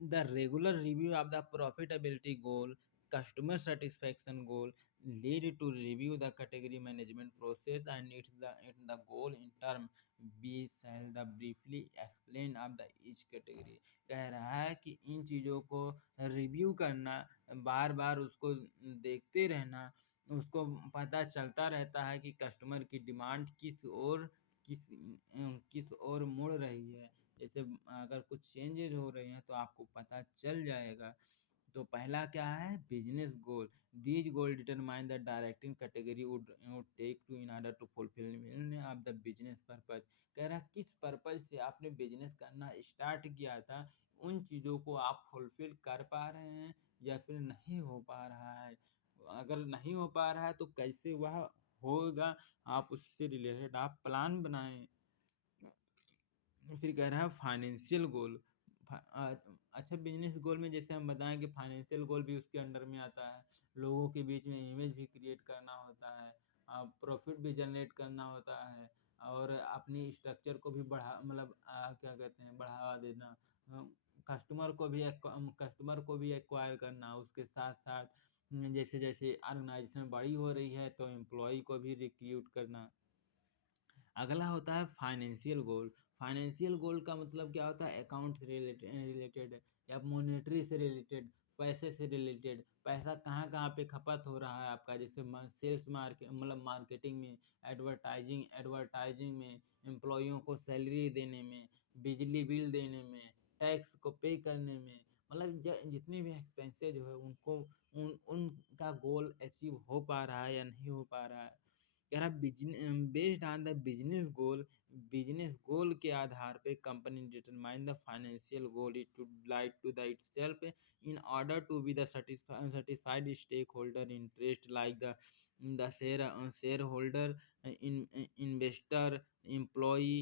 the regular review of the profitability goal, customer satisfaction goal lead to review the category management process and it the goal in term be shall the briefly explain of the each category. कह रहा है कि इन चीज़ों को रिव्यू करना, बार बार उसको देखते रहना, उसको पता चलता रहता है कि कस्टमर की डिमांड किस ओर मुड़ रही है। जैसे अगर कुछ चेंजेज हो रहे हैं तो आपको पता चल जाएगा। तो पहला क्या है? Business goal. These goal determine the directing category would take to in order to fulfil of the business purpose. कह रहा है किस पर्पज से आपने बिजनेस करना स्टार्ट किया था, उन चीज़ों को आप फुलफिल कर पा रहे हैं या फिर नहीं हो पा रहा है। अगर नहीं हो पा रहा है तो कैसे वह होगा, आप उससे रिलेटेड आप प्लान बनाएं। फिर कह रहा है फाइनेंशियल गोल। अच्छा, बिजनेस गोल में जैसे हम बताएं कि फाइनेंशियल गोल भी उसके अंडर में आता है। लोगों के बीच में इमेज भी क्रिएट करना होता है, प्रॉफिट भी जनरेट करना होता है, और अपनी स्ट्रक्चर को भी मतलब क्या कहते हैं, बढ़ावा देना। कस्टमर को भी एक्वायर करना, उसके साथ साथ जैसे जैसे ऑर्गेनाइजेशन बड़ी हो रही है तो एम्प्लॉय को भी रिक्रूट करना। अगला होता है फाइनेंशियल गोल। फाइनेंशियल गोल का मतलब क्या होता है? अकाउंट से रिलेटेड या मॉनेटरी से रिलेटेड, पैसे से रिलेटेड, पैसा कहाँ कहाँ पे खपत हो रहा है आपका, जैसे सेल्स मार्केट मतलब मार्केटिंग में, एडवर्टाइजिंग में, एम्प्लॉयों को सैलरी देने में, बिजली बिल देने में, टैक्स को पे करने में, मतलब जितने भी एक्सपेंसेज हो है उनको उनका गोल अचीव हो पा रहा है या नहीं हो पा रहा है। कह रहा based on the business goal के आधार पे company determine the financial goal it to like to the itself in order to be the satisfied stakeholder interest like the shareholder, investor, employee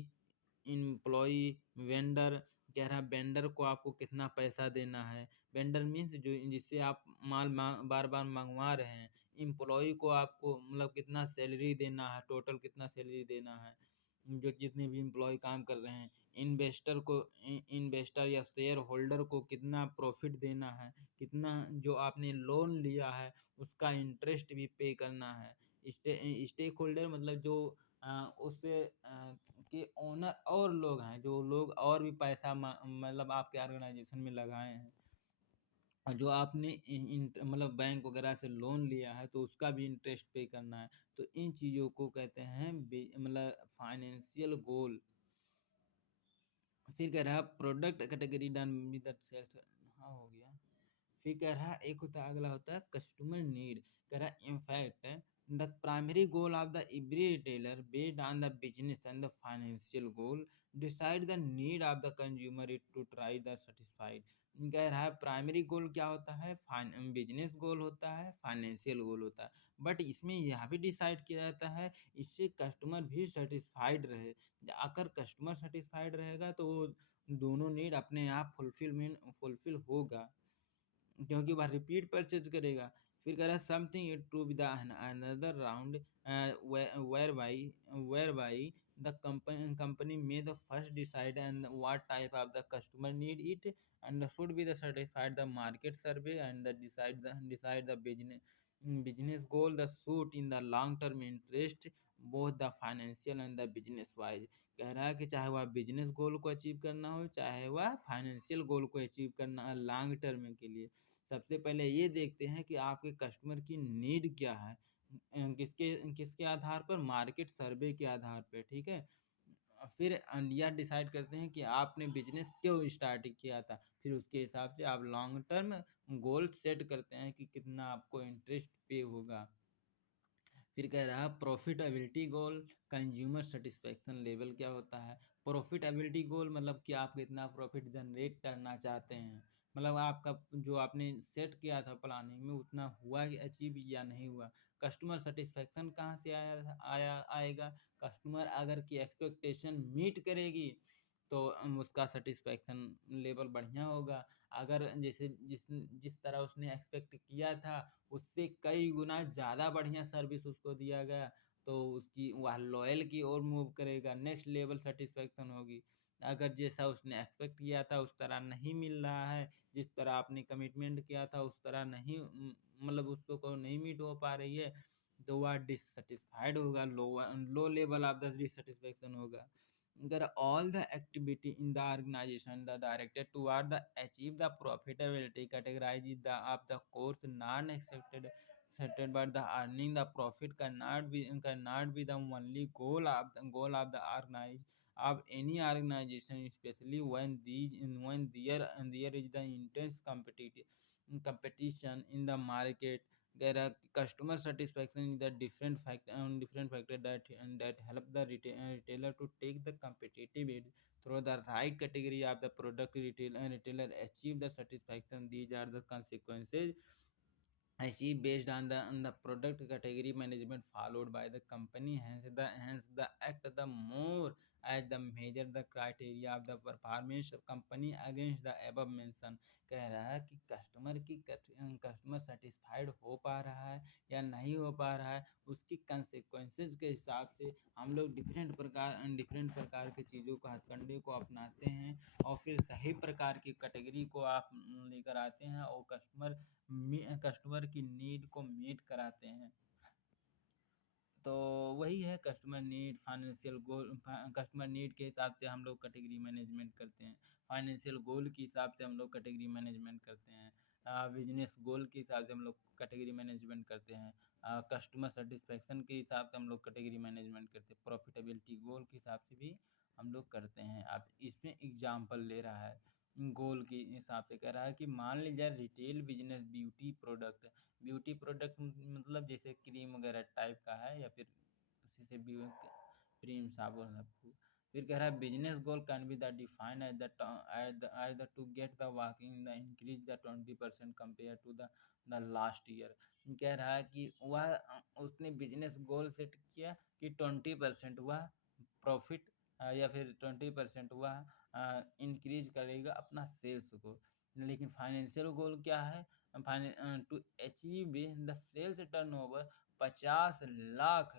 employee vendor. कह रहा है वेंडर को आपको कितना पैसा देना है, वेंडर मीन्स जो जिससे आप बार बार मंगवा रहे हैं। एम्प्लॉय को आपको मतलब कितना सैलरी देना है, टोटल कितना सैलरी देना है, जो जितने भी एम्प्लॉय काम कर रहे हैं। इन्वेस्टर या शेयर होल्डर को कितना प्रॉफिट देना है, कितना जो आपने लोन लिया है उसका इंटरेस्ट भी पे करना है। स्टेक होल्डर मतलब जो उससे के ओनर और लोग हैं, जो लोग और भी पैसा मतलब आपके ऑर्गेनाइजेशन में लगाए हैं, और जो आपने मतलब बैंक वगैरह से लोन लिया है तो उसका भी इंटरेस्ट पे करना है। तो इन चीज़ों को कहते हैं मतलब फाइनेंशियल गोल। फिर कह रहा है product category done with sales. हाँ, हो गया। फिर कह रहा है एक होता है, अगला होता है कस्टमर नीड। कह रहा है in fact the primary goal of the every retailer based on the business and the financial goal decide the need of the consumer it to try the satisfied. कह रहा है प्राइमरी गोल क्या होता है? बिजनेस गोल होता है, फाइनेंशियल गोल होता है, बट इसमें यह भी डिसाइड किया जाता है इससे कस्टमर भी सेटिस्फाइड रहे। अगर कस्टमर सेटिस्फाइड रहेगा तो वो दोनों नीड अपने आप फुलफिल होगा, क्योंकि वह रिपीट परचेज करेगा। फिर कह रहा है something it to be the another round whereby the company may the first decide and what type of the customer need it, and should be the satisfied the market survey and the decide the business goal the suit in the long term interest both the financial and the business wise। कह रहा है कि चाहे वह बिजनेस गोल को अचीव करना हो चाहे वह फाइनेंशियल गोल को अचीव करना है लॉन्ग टर्म के लिए, सबसे पहले ये देखते हैं कि आपके कस्टमर की नीड क्या है, किसके किसके आधार पर, मार्केट सर्वे के आधार पे, ठीक है। फिर यह डिसाइड करते हैं कि आपने बिजनेस क्यों स्टार्ट किया था, फिर उसके हिसाब से आप लॉन्ग टर्म गोल सेट करते हैं कि कितना आपको इंटरेस्ट पे होगा। फिर कह रहा है प्रॉफिटेबिलिटी गोल, कंज्यूमर सेटिस्फेक्शन लेवल क्या होता है। प्रॉफिटेबिलिटी गोल मतलब कि आप कितना प्रॉफिट जनरेट करना चाहते हैं, मतलब आपका जो आपने सेट किया था प्लानिंग में उतना हुआ कि अचीव या नहीं हुआ। कस्टमर सेटिस्फेक्शन कहाँ से आएगा, कस्टमर अगर की एक्सपेक्टेशन मीट करेगी तो उसका सेटिस्फेक्शन लेवल बढ़िया होगा। अगर जैसे जिस जिस तरह उसने एक्सपेक्ट किया था उससे कई गुना ज़्यादा बढ़िया सर्विस उसको दिया गया तो उसकी वह लॉयल की ओर मूव करेगा, नेक्स्ट लेवल सेटिस्फेक्शन होगी। अगर जैसा उसने एक्सपेक्ट किया था उस तरह नहीं मिल रहा है, जिस तरह आपने कमिटमेंट किया था उस तरह नहीं, मतलब उसको को नहीं मीट हो पा रही है तो वह डिससेटिस्फाइड होगा, low level of the dissatisfaction होगा। अगर all the activity in the organization the directed toward the achieve the profitability categorized the of the course non accepted but the earning the profit cannot be the only goal of the organized of any organization, especially when there is the intense competition in the market. There are customer satisfaction is the different factor that help the retailer to take the competitive edge through the right category of the product retailer achieve the satisfaction. These are the consequences achieved based on the product category management followed by the company, hence the act the more as the measure the criteria of the performance of company against the above mention। कह रहा है कि कस्टमर सेटिस्फाइड हो पा रहा है या नहीं हो पा रहा है उसकी कंसेक्वेंसेज के हिसाब से हम लोग डिफरेंट प्रकार की चीज़ों को हथकंडे को अपनाते हैं और फिर सही प्रकार की कैटेगरी को आप लेकर आते हैं और कस्टमर की नीड को मीट कराते हैं। तो वही है customer need financial goal, customer need के हिसाब से हम लोग कैटेगरी मैनेजमेंट करते हैं, फाइनेंशियल गोल के हिसाब से हम लोग कैटेगरी मैनेजमेंट करते हैं, बिजनेस गोल के हिसाब से हम लोग कैटेगरी मैनेजमेंट करते हैं, कस्टमर सेटिस्फेक्शन के हिसाब से हम लोग कैटेगरी मैनेजमेंट करते हैं, प्रॉफिटेबिलिटी गोल के हिसाब से भी हम लोग करते हैं। आप इसमें एग्जाम्पल ले रहा है गोल के हिसाब से, कह रहा है कि मान लीजिए रिटेल बिजनेस ब्यूटी प्रोडक्ट मतलब जैसे क्रीम वगैरह टाइप का है या फिर उसी से भी क्रीम साबुन सबको। फिर कह रहा है business goal can be the define as the to get the working the increase the 20% compare to the last year. कह रहा है कि वह उसने बिजनेस गोल सेट किया कि 20% वह प्रॉफिट या फिर 20% वह इंक्रीज करेगा अपना सेल्स को। लेकिन फाइनेंशियल गोल क्या है, to achieve the sales turnover 50 lakh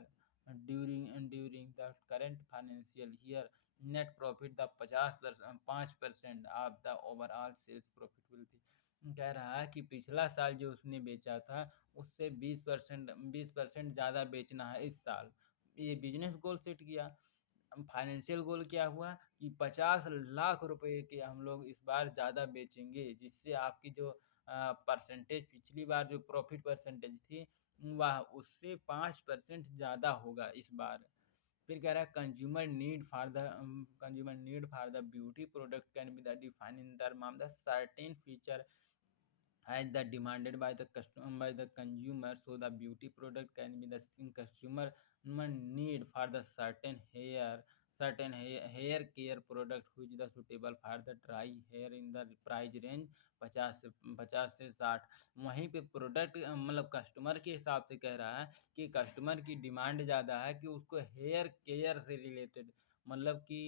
during the current financial year, net profit the 5% of the overall sales profitability. कह रहा है कि पिछला साल जो उसने बेचा था उससे 20% ज़्यादा बेचना है इस साल, ये बिजनेस गोल सेट किया। फाइनेंशियल गोल क्या हुआ कि 50 लाख रुपए के हम लोग इस बार ज़्यादा बेचेंगे, जिससे आपकी जो परसेंटेज पिछली बार जो प्रॉफिट परसेंटेज थी वह उससे 5% ज़्यादा होगा इस बार। फिर कह रहा है consumer need for the beauty product can be the define in term of the certain feature as the demanded by the customer by the consumer, so the beauty product can be the consumer need for the certain hair care product which is the suitable for the dry hair in the price range 50 से 60। वहीं पे प्रोडक्ट मतलब कस्टमर के हिसाब से कह रहा है कि कस्टमर की डिमांड ज़्यादा है कि उसको हेयर केयर से रिलेटेड, मतलब कि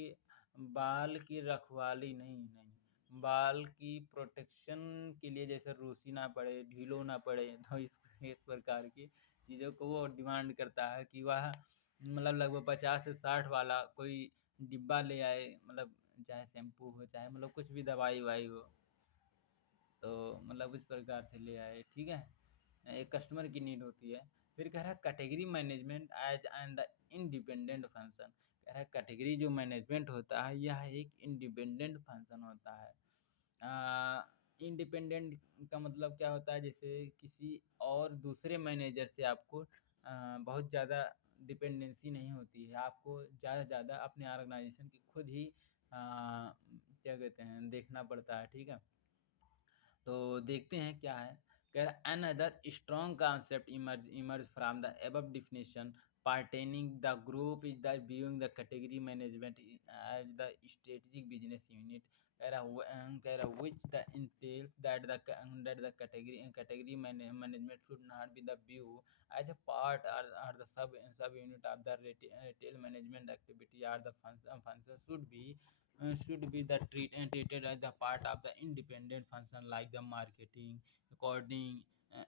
बाल की रखवाली नहीं नहीं बाल की प्रोटेक्शन के लिए जैसे रूसी ना पड़े, ढीलो ना पड़े, तो इस प्रकार की चीज़ों को वो डिमांड करता है कि वह मतलब लगभग 50 से 60 वाला कोई डिब्बा ले आए, मतलब चाहे शैम्पू हो, चाहे मतलब कुछ भी दवाई-ववाई हो, तो मतलब इस प्रकार से ले आए, ठीक है? एक कस्टमर की नीड होती है। फिर कह रहा है category management as and the independent function. कह रहा है कैटेगरी जो मैनेजमेंट होता है यह एक इंडिपेंडेंट फंक्शन होता है। इंडिपेंडेंट का मतलब क्या होता है, जैसे किसी और दूसरे मैनेजर से आपको बहुत ज़्यादा डिपेंडेंसी नहीं होती है, आपको ज़्यादा से ज़्यादा अपने ऑर्गेनाइजेशन की खुद ही क्या कहते हैं देखना पड़ता है, ठीक है? तो देखते हैं क्या है। कह रहा another strong concept emerge from the above definition pertaining the group is the viewing the category management as the strategic business unit. कह रहा which the entails that the category management should not be the view as a part or the sub unit of the retail management activity, or the function should be treated as the part of the independent function like the marketing, recording,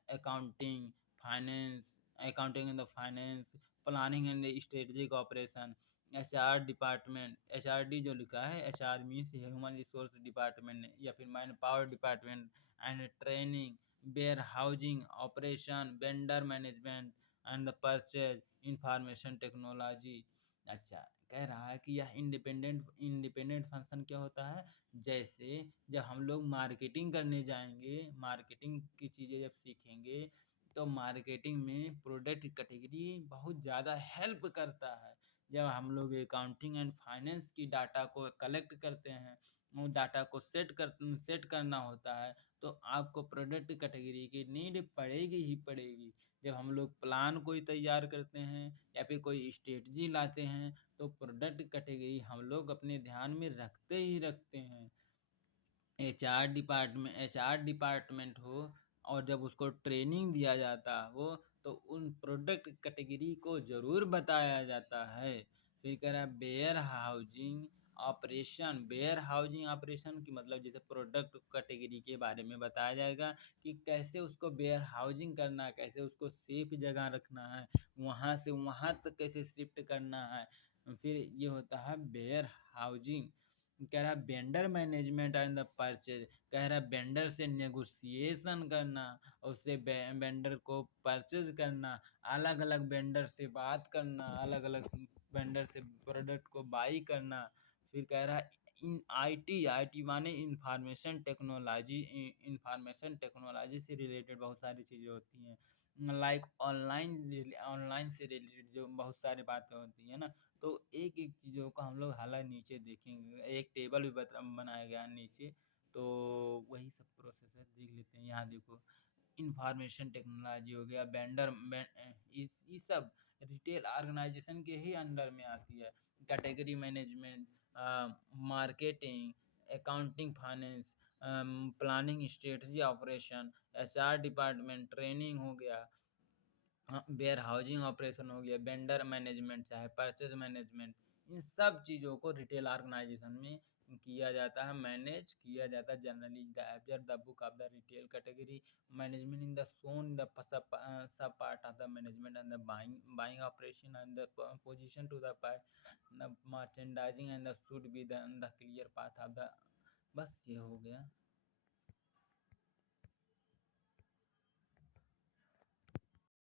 accounting, finance, accounting and the finance, planning and the strategic operation, HR department, HRD जो लिखा है, HR means human resource department या फिर manpower department, and training, warehousing operation, vendor management and the purchase, information technology. अच्छा, कह रहा है कि यह इंडिपेंडेंट फंक्शन क्या होता है, जैसे जब हम लोग मार्केटिंग करने जाएंगे, मार्केटिंग की चीज़ें जब सीखेंगे, तो मार्केटिंग में प्रोडक्ट कैटेगरी बहुत ज़्यादा हेल्प करता है। जब हम लोग अकाउंटिंग एंड फाइनेंस की डाटा को कलेक्ट करते हैं, वो डाटा को सेट करना होता है, तो आपको प्रोडक्ट कैटेगरी की नीड पड़ेगी ही पड़ेगी। जब हम लोग प्लान कोई तैयार करते हैं या फिर कोई स्ट्रेटजी लाते हैं, तो प्रोडक्ट कैटेगरी हम लोग अपने ध्यान में रखते ही रखते हैं। एचआर डिपार्टमेंट हो और जब उसको ट्रेनिंग दिया जाता हो, तो उन प्रोडक्ट कैटेगरी को ज़रूर बताया जाता है। फिर कह रहा है वेयर हाउजिंग ऑपरेशन की मतलब जैसे प्रोडक्ट कैटेगरी के बारे में बताया जाएगा कि कैसे उसको वेयर हाउजिंग करना है, कैसे उसको सेफ जगह रखना है, वहाँ से वहाँ तक कैसे शिफ्ट करना है। फिर ये होता है वेयर हाउजिंग। कह रहा है vendor management and the purchase. कह रहा है वेंडर से नेगोशिएशन करना, उससे वेंडर को परचेज करना, अलग अलग वेंडर से बात करना, अलग अलग वेंडर से प्रोडक्ट को बाई करना। फिर कह रहा है इन आईटी माने इंफॉर्मेशन टेक्नोलॉजी से रिलेटेड बहुत सारी चीज़ें होती हैं, लाइक ऑनलाइन से रिलेटेड जो बहुत सारी बातें होती हैं ना, तो एक एक चीज़ों को हम लोग हालांकि नीचे देखेंगे, एक टेबल भी बनाया गया है नीचे, तो वही सब प्रोसेस है, देख लेते हैं। यहाँ देखो, इंफॉर्मेशन टेक्नोलॉजी हो गया, इस सब रिटेल ऑर्गेनाइजेशन के ही अंडर में आती है। Category management, marketing, accounting, finance, planning, strategy, operation, HR department, training हो गया, वेयर हाउसिंग ऑपरेशन हो गया, वेंडर मैनेजमेंट चाहे परचेज मैनेजमेंट, इन सब चीज़ों को रिटेल ऑर्गेनाइजेशन में किया जाता है, मैनेज किया जाता है। Generally the observe the book of the retail category management in the zone the sub part of the management and the buying operation and the position to the merchandising and the should be the clear path of the, बस ये हो गया।